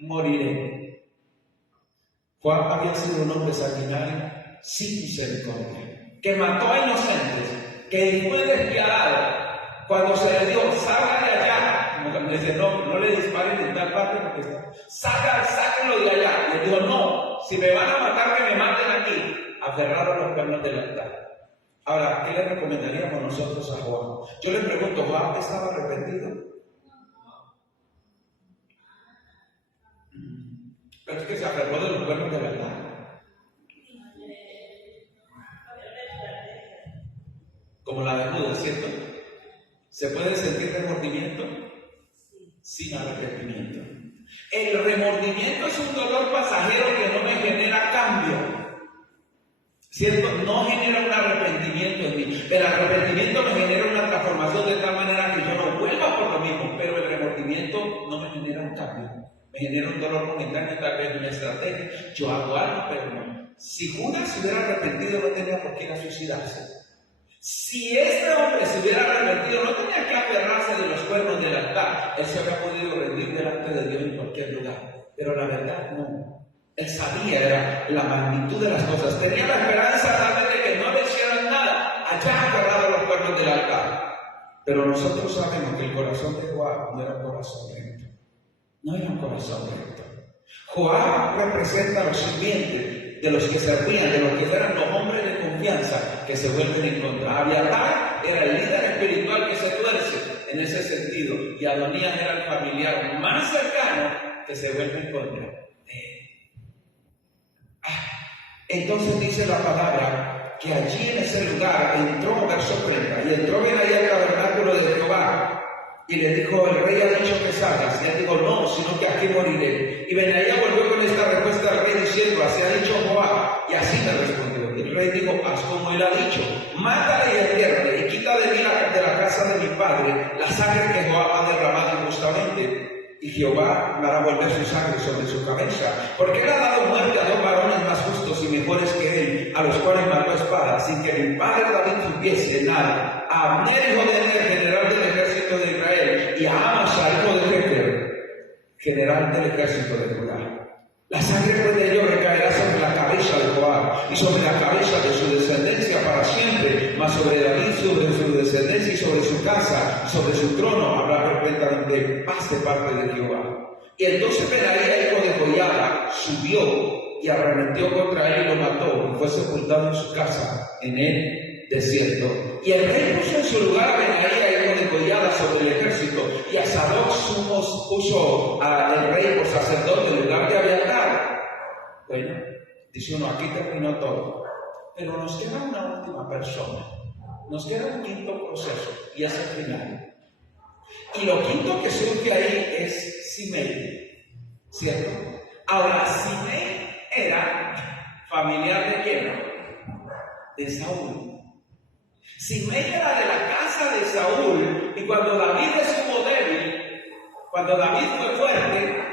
moriré. Joab había sido un hombre sanguinario sin misericordia, que mató a inocentes, que fue despiadado. Cuando se le dijo, salga de allá, como cuando dice, no le disparen en tal parte, porque sáquenlo de allá. Y él dijo, no, si me van a matar, que me maten aquí. Aferraron los cuernos del altar. Ahora, ¿qué le recomendaríamos nosotros a Joab? Yo le pregunto, ¿Joab estaba arrepentido? Pero es que se aferró de los cuernos del altar. Como la de Judas, ¿cierto? ¿Se puede sentir remordimiento? Sin arrepentimiento. El remordimiento es un dolor pasajero que no me genera cambio, ¿cierto? No genera un arrepentimiento en mí. El arrepentimiento me genera una transformación de tal manera que yo no vuelva por lo mismo, pero el remordimiento no me genera un cambio. Me genera un dolor momentáneo, tal vez una estrategia. Yo hago algo, pero no. Si Judas se hubiera arrepentido, no tenía por qué ir a suicidarse. Si este hombre se hubiera arrepentido, no tenía que aferrarse de los cuernos del altar. Él se había podido rendir delante de Dios en cualquier lugar. Pero la verdad, no. Él sabía la magnitud de las cosas. Tenía la esperanza tal vez de que no le hicieran nada, allá aferrado a los cuernos del altar. Pero nosotros sabemos que el corazón de Joab no era un corazón recto. No era un corazón recto. Joab representa a los sirvientes, de los que servían, de los que eran los hombres de confianza que se vuelven en contra. Abiatar era el líder espiritual que se tuerce en ese sentido, y Adonías era el familiar más cercano que se vuelve en contra. Entonces dice la palabra que allí en ese lugar entró, verso 30, y entró Benaía al tabernáculo de Jehová y le dijo, el rey ha dicho que salgas. Y él dijo, no, sino que aquí moriré. Y Benaía volvió con esta respuesta al rey diciendo, así ha dicho Joab. Y así me respondió. Y el rey dijo, haz como él ha dicho, mátale y entiérrale y quita de mí de la casa de mi padre la sangre que Joab ha derramado injustamente. Y Jehová hará volver su sangre sobre su cabeza, porque él ha dado muerte a 2 varones más justos y mejores que él, a los cuales mató a espada, sin que mi padre David supiese nada. A Abner, hijo de Ner, general del ejército de Israel, y a Amasa, hijo de Jefer, general del ejército de Judá. La sangre pues de ellos recaerá sobre la cabeza de Joab y sobre la cabeza de su descendencia para siempre, mas sobre David, sobre su descendencia y sobre su casa, sobre su trono, habrá perpetuamente paz de parte de Jehová. Y entonces Benaía, hijo de Joiada, subió y arremetió contra él y lo mató, y fue sepultado en su casa, en el desierto. Y el rey puso en su lugar a Benaía, hijo de Joiada, sobre el ejército, y a Sadoc puso al rey por sacerdote en lugar de Abiatar. Bueno, dice uno, aquí terminó todo. Pero nos queda una última persona. Nos queda un quinto proceso y es el final. Y lo quinto que surge ahí es Simei, ¿cierto? Ahora, Simei era familiar de quién? De Saúl. Simei era de la casa de Saúl, y cuando David estuvo débil, cuando David fue fuerte,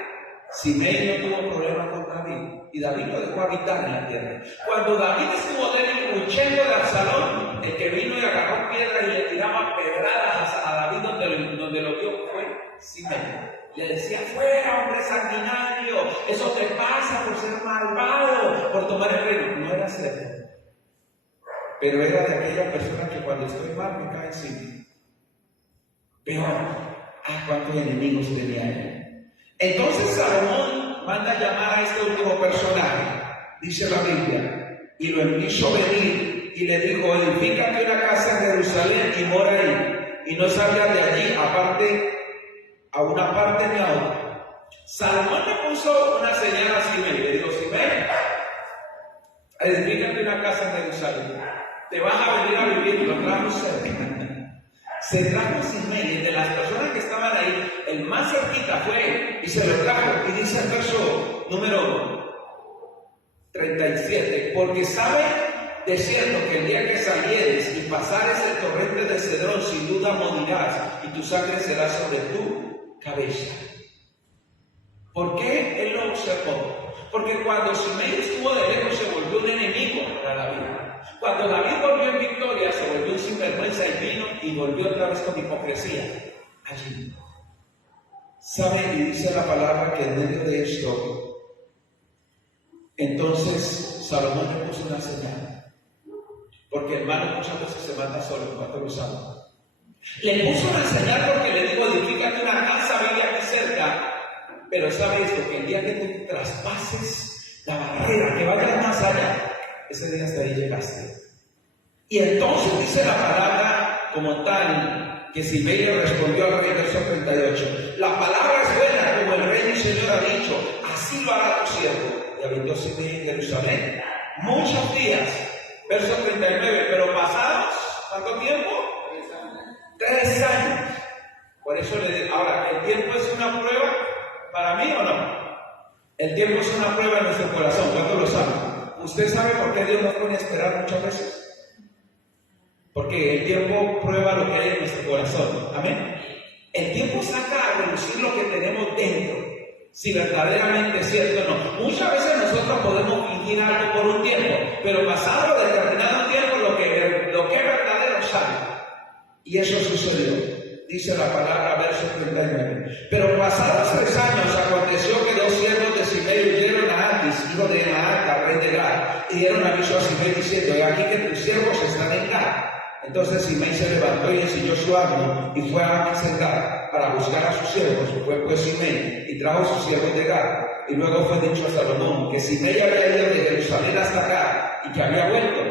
Simei no tuvo problema con David, y David lo dejó habitar en la tierra. Cuando David estuvo débil huyendo de Absalón, el que vino y agarró piedras y le tiraba pedradas a David donde lo vio fue Simei. Le decía: fuera, hombre sanguinario, eso te pasa por ser malvado, por tomar el reino. No era cierto, pero era de aquella persona que cuando estoy mal me cae encima. Peor, cuántos enemigos tenía él. Entonces Salomón manda llamar a este último personaje, dice la Biblia, y lo hizo venir y le dijo: edifícate una casa en Jerusalén y mora ahí, y no salgas de allí a una parte ni a otra. Salomón le puso una señal a Simei, le dijo: Simei, edifícate una casa en Jerusalén, te vas a venir a vivir. Lo trajo cerca. Se trajo Simei, de las personas que estaban ahí, el más cerquita fue él, y se lo trajo. Y dice el verso número 37, porque sabe de cierto que el día que salieres y pasares el torrente de Cedrón, sin duda morirás, y tu sangre será sobre tu cabeza. ¿Por qué él lo observó? Porque cuando Simei estuvo de lejos se volvió un enemigo para David. Cuando David volvió en victoria se volvió un sinvergüenza y vino y volvió otra vez con hipocresía allí. ¿Sabe? Y dice la palabra que en medio de esto, entonces Salomón le puso una señal. Porque hermano muchas veces se manda solo, ¿cuánto lo saben? Le puso una señal porque le dijo: edifícate una casa, vive aquí cerca. Pero sabe esto, que el día que tú traspases la barrera, que vayas más allá, ese día hasta ahí llegaste. Y entonces dice la palabra como tal, que Simei le respondió al rey, verso 38, la palabra es buena, como el rey mi señor ha dicho, así lo hará tu siervo. Y habitó Simei en Jerusalén muchos días, verso 39, pero pasados, ¿cuánto tiempo? 3 años. Por eso le digo, ahora, ¿el tiempo es una prueba para mí o no? El tiempo es una prueba en nuestro corazón, ¿cuánto lo saben? ¿Usted sabe por qué Dios nos pone a esperar muchas veces? Porque el tiempo prueba lo que hay en nuestro corazón. Amén. El tiempo saca a relucir lo que tenemos dentro, si verdaderamente es cierto o no. Muchas veces nosotros podemos fingir algo por un tiempo, pero pasado determinado tiempo lo que es verdadero sale. Y eso sucedió. Dice la palabra, verso 39. Pero pasados 3 años aconteció que 2 siervos de Simei huyeron a Aquis, hijo de Maaca, rey de Gad, y dieron aviso a Simei diciendo: he aquí que tus siervos están en Gad. Entonces Simei se levantó y enseñó su asno y fue a Aquis en Gad para buscar a sus siervos. Fue pues Simei y trajo a sus siervos de Gad. Y luego fue dicho a Salomón que Simei había ido de Jerusalén hasta Gad y que había vuelto.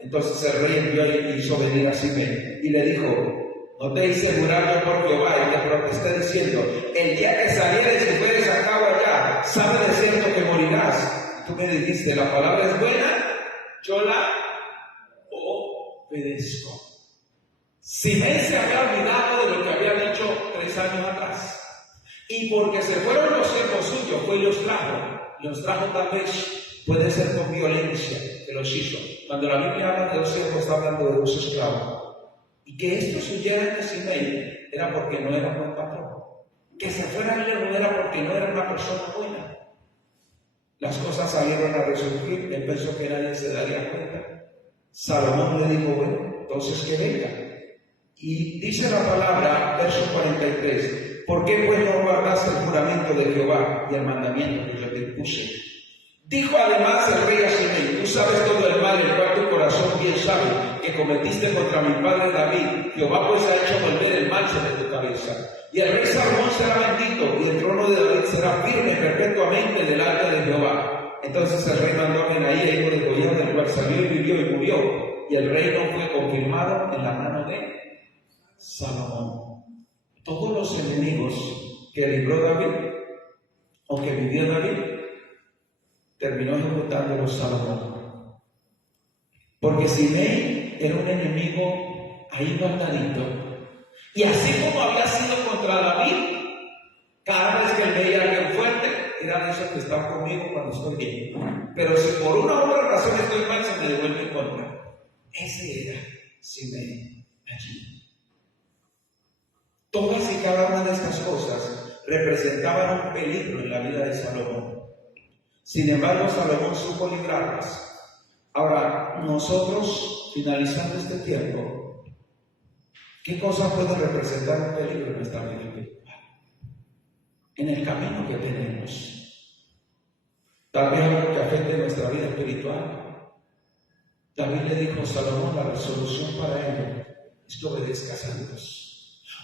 Entonces el rey envió y hizo venir a Simei y le dijo: no te hice jurar yo por Jehová, y te protesté diciendo: el día que salieres y fueres a cabo allá, sabe de cierto que morirás. Y tú me dijiste: la palabra es buena, yo la obedezco. Simei se había olvidado de lo que había dicho 3 años atrás, y porque se fueron los siervos suyos, fue y los trajo tal vez, puede ser con violencia que los hizo. Cuando la Biblia habla de 2 siervos, está hablando de 2 esclavos. Y que estos huyeran de Simei era porque no era buen patrón. Que se fueran lejos era porque no era una persona buena. Las cosas salieron a resurgir, él pensó que nadie se daría cuenta. Salomón le dijo: bueno, entonces que venga. Y dice la palabra, verso 43, ¿por qué pues no guardaste el juramento de Jehová y el mandamiento que yo te puse? Dijo además el rey a Simei: tú sabes todo el mal, el cual tu corazón bien sabe, que cometiste contra mi padre David. Jehová pues ha hecho volver el mal sobre tu cabeza. Y el rey Salomón será bendito, y el trono de David será firme perpetuamente delante de Jehová. Entonces el rey mandó a Benaía, hijo de Joiada, del cual salió y vivió y murió. Y el reino fue confirmado en la mano de Salomón. Todos los enemigos que libró David, o que vivió David, terminó ejecutándolos Salomón. Porque Simei era un enemigo ahí guardadito. Y así como había sido contra David, cada vez que él veía a alguien fuerte, era de esos que están conmigo cuando estoy bien. Pero si por una u otra razón estoy mal, se me devuelve en contra. Ese era Simeón allí. Todas y cada una de estas cosas representaban un peligro en la vida de Salomón. Sin embargo, Salomón supo librarlas. Ahora, nosotros, finalizando este tiempo, ¿qué cosas pueden representar un peligro en nuestra vida espiritual? En el camino que tenemos. Tal vez algo que afecte nuestra vida espiritual. David le dijo a Salomón, la resolución para él es que obedezcas a Dios.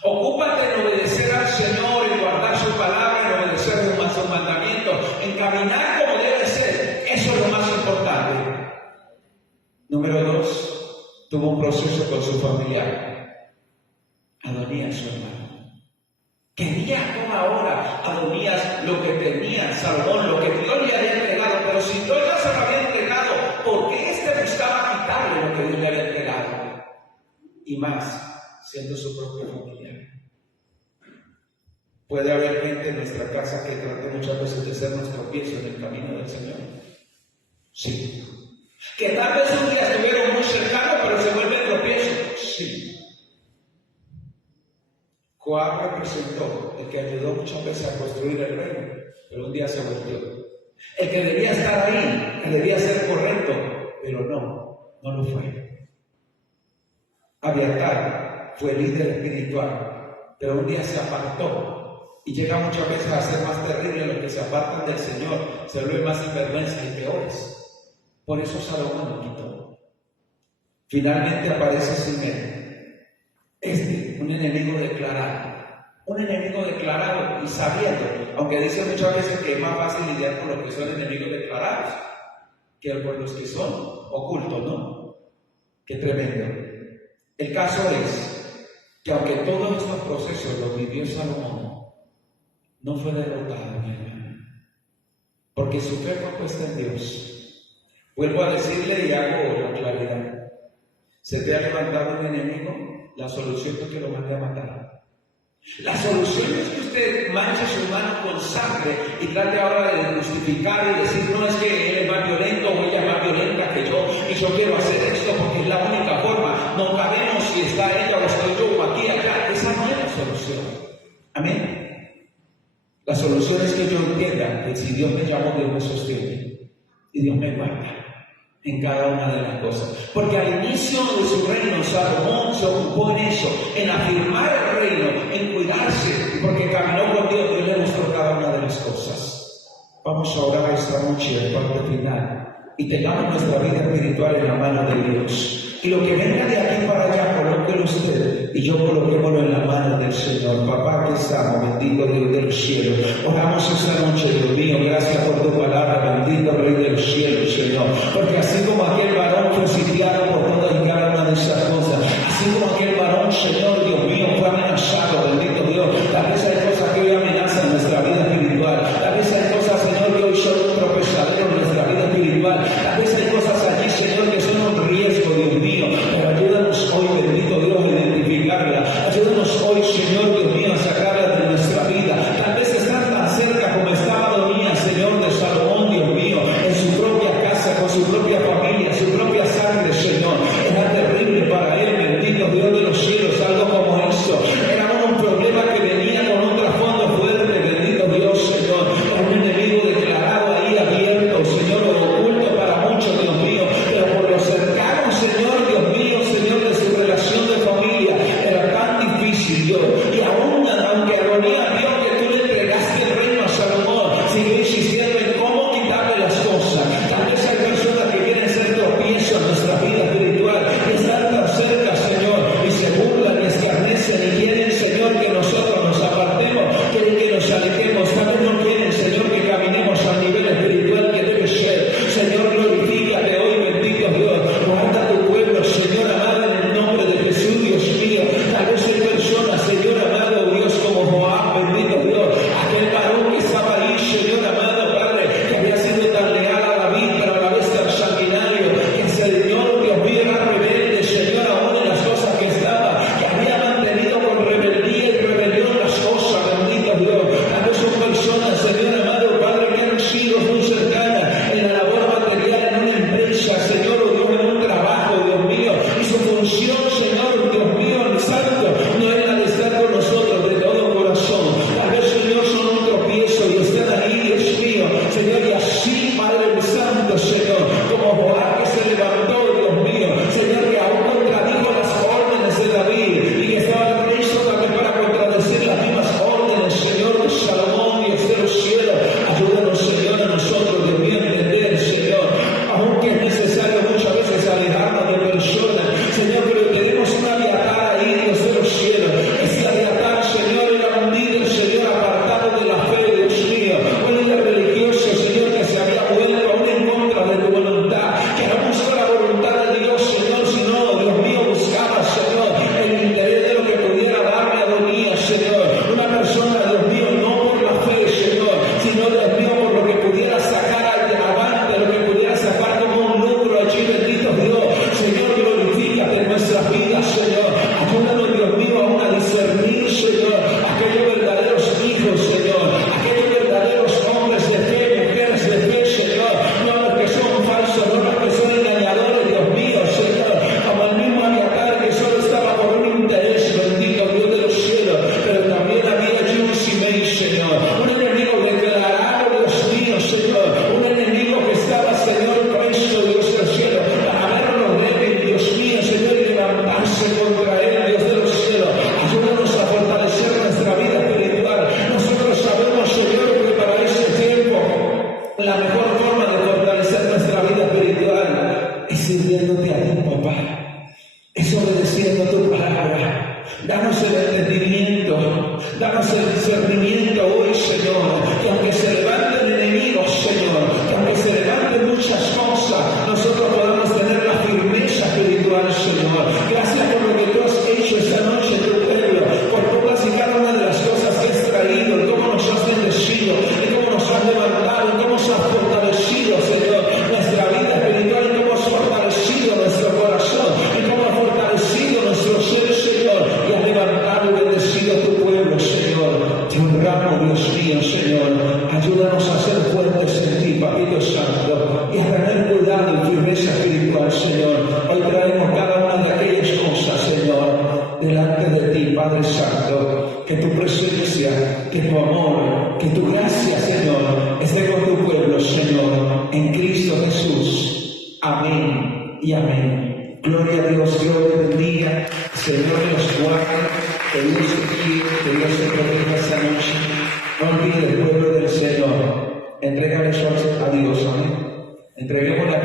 Ocúpate en obedecer al Señor, en guardar su palabra, en obedecer sus mandamientos, en caminar como debe ser. Eso es lo más importante. Número 2, tuvo un proceso con su familiar. Adonías, su hermano. Quería como ahora Adonías lo que tenía Salomón, lo que Dios le había entregado, pero si Dios ya se lo había entregado, ¿por qué buscaba quitarle lo que Dios le había entregado? Y más, siendo su propia familia. Puede haber gente en nuestra casa que trate muchas veces de ser nuestro tropiezo en el camino del Señor. Sí. Que tal vez un día estuvieron muy cercanos, pero se vuelven tropiezo. Sí. Joab representó el que ayudó muchas veces a construir el reino, pero un día se volvió. El que debía estar ahí, que debía ser correcto, pero no lo fue. Abiatar fue líder espiritual, pero un día se apartó. Y llega muchas veces a ser más terrible los que se apartan del Señor, se vuelven más sinvergüenzas y peores. Por eso Salomón lo quitó. Finalmente aparece Simeón, un enemigo declarado y sabiendo, aunque dice muchas veces que es más fácil lidiar con los que son enemigos declarados que por los que son ocultos, ¿no? Qué tremendo. El caso es que aunque todos estos procesos los vivió Salomón, no fue derrotado, mi hermano, porque su fe fue puesta en Dios. Vuelvo a decirle y hago la claridad. Se te ha levantado un enemigo, la solución es que lo mande a matar. La solución es que usted manche su mano con sangre y trate ahora de justificar y decir, no, es que él es más violento o ella es más violenta que yo y yo quiero hacer esto porque es la única forma. No sabemos si está ella o estoy yo o aquí, acá. Esa no es la solución. Amén. La solución es que yo entienda que si Dios me llamó, Dios me sostiene y Dios me guarda en cada una de las cosas. Porque al inicio de su reino, Salomón se ocupó en eso, en afirmar el reino, en cuidarse, y porque caminó con Dios, Dios le mostró cada una de las cosas. Vamos a orar esta noche, el parte final, y tengamos nuestra vida espiritual en la mano de Dios. Y lo que venga de aquí para allá, colóquelo usted y yo coloquémoslo en la mano del Señor. Papá, que estamos, bendito Dios de los cielos. Oramos esta noche, Dios mío, gracias por tu palabra, bendito Rey de los cielos, Señor. Porque así como aquel varón fue sitiado por todas y cada una de esas cosas, así como aquel varón, Señor, Dios mío, fue amenazado, bendito Dios. Tal vez hay cosas que hoy amenazan nuestra vida espiritual. Tal vez hay cosas, Señor, que hoy son un tropezadero en nuestra vida espiritual. Tal vez hay cosas allí, Señor, que son un riesgo, Dios mío. Pero ayúdanos hoy, bendito Dios, a identificarla. Ayúdanos hoy, Señor, Dios mío, a sacarla de nuestra vida. Tal vez están tan cerca como estaba Adonías, Señor, de Salomón, Dios mío, en su propia casa, con su propia familia. La mejor forma de fortalecer nuestra vida espiritual es sirviéndote a ti, papá. Es obedeciendo tu palabra. Danos el entendimiento, danos el discernimiento hoy, Señor. Que aunque se levanten enemigos, Señor, que aunque se levanten muchas cosas, nosotros podamos tener la firmeza espiritual, Señor. Gracias por lo que tú has hecho esta noche en tu pueblo, por todas y cada una de las cosas que has traído, y cómo nos has bendecido, y cómo nos has levantado, y cómo nos has fortalecido, Señor, nuestra vida espiritual, y cómo has fortalecido nuestro corazón, y cómo has fortalecido nuestro ser, Señor, y has levantado y bendecido a tu pueblo, Señor. Te honramos, Dios mío, Señor. Ayúdanos a ser fuertes en ti, Papito Santo, y a tener cuidado y firmeza espiritual, Señor. Hoy traemos cada una de aquellas cosas, Señor, delante de ti, Padre Santo. Que tu presencia, que tu amor, que tu gracia, Señor, esté con tu pueblo, Señor, en Cristo Jesús. Amén y amén. Gloria a Dios, Dios te bendiga, Señor los guarde, que Dios te guíe, que Dios te proteja esta noche. No olvides el pueblo del Señor. Entrégale eso a Dios, amén. Entreguémosle a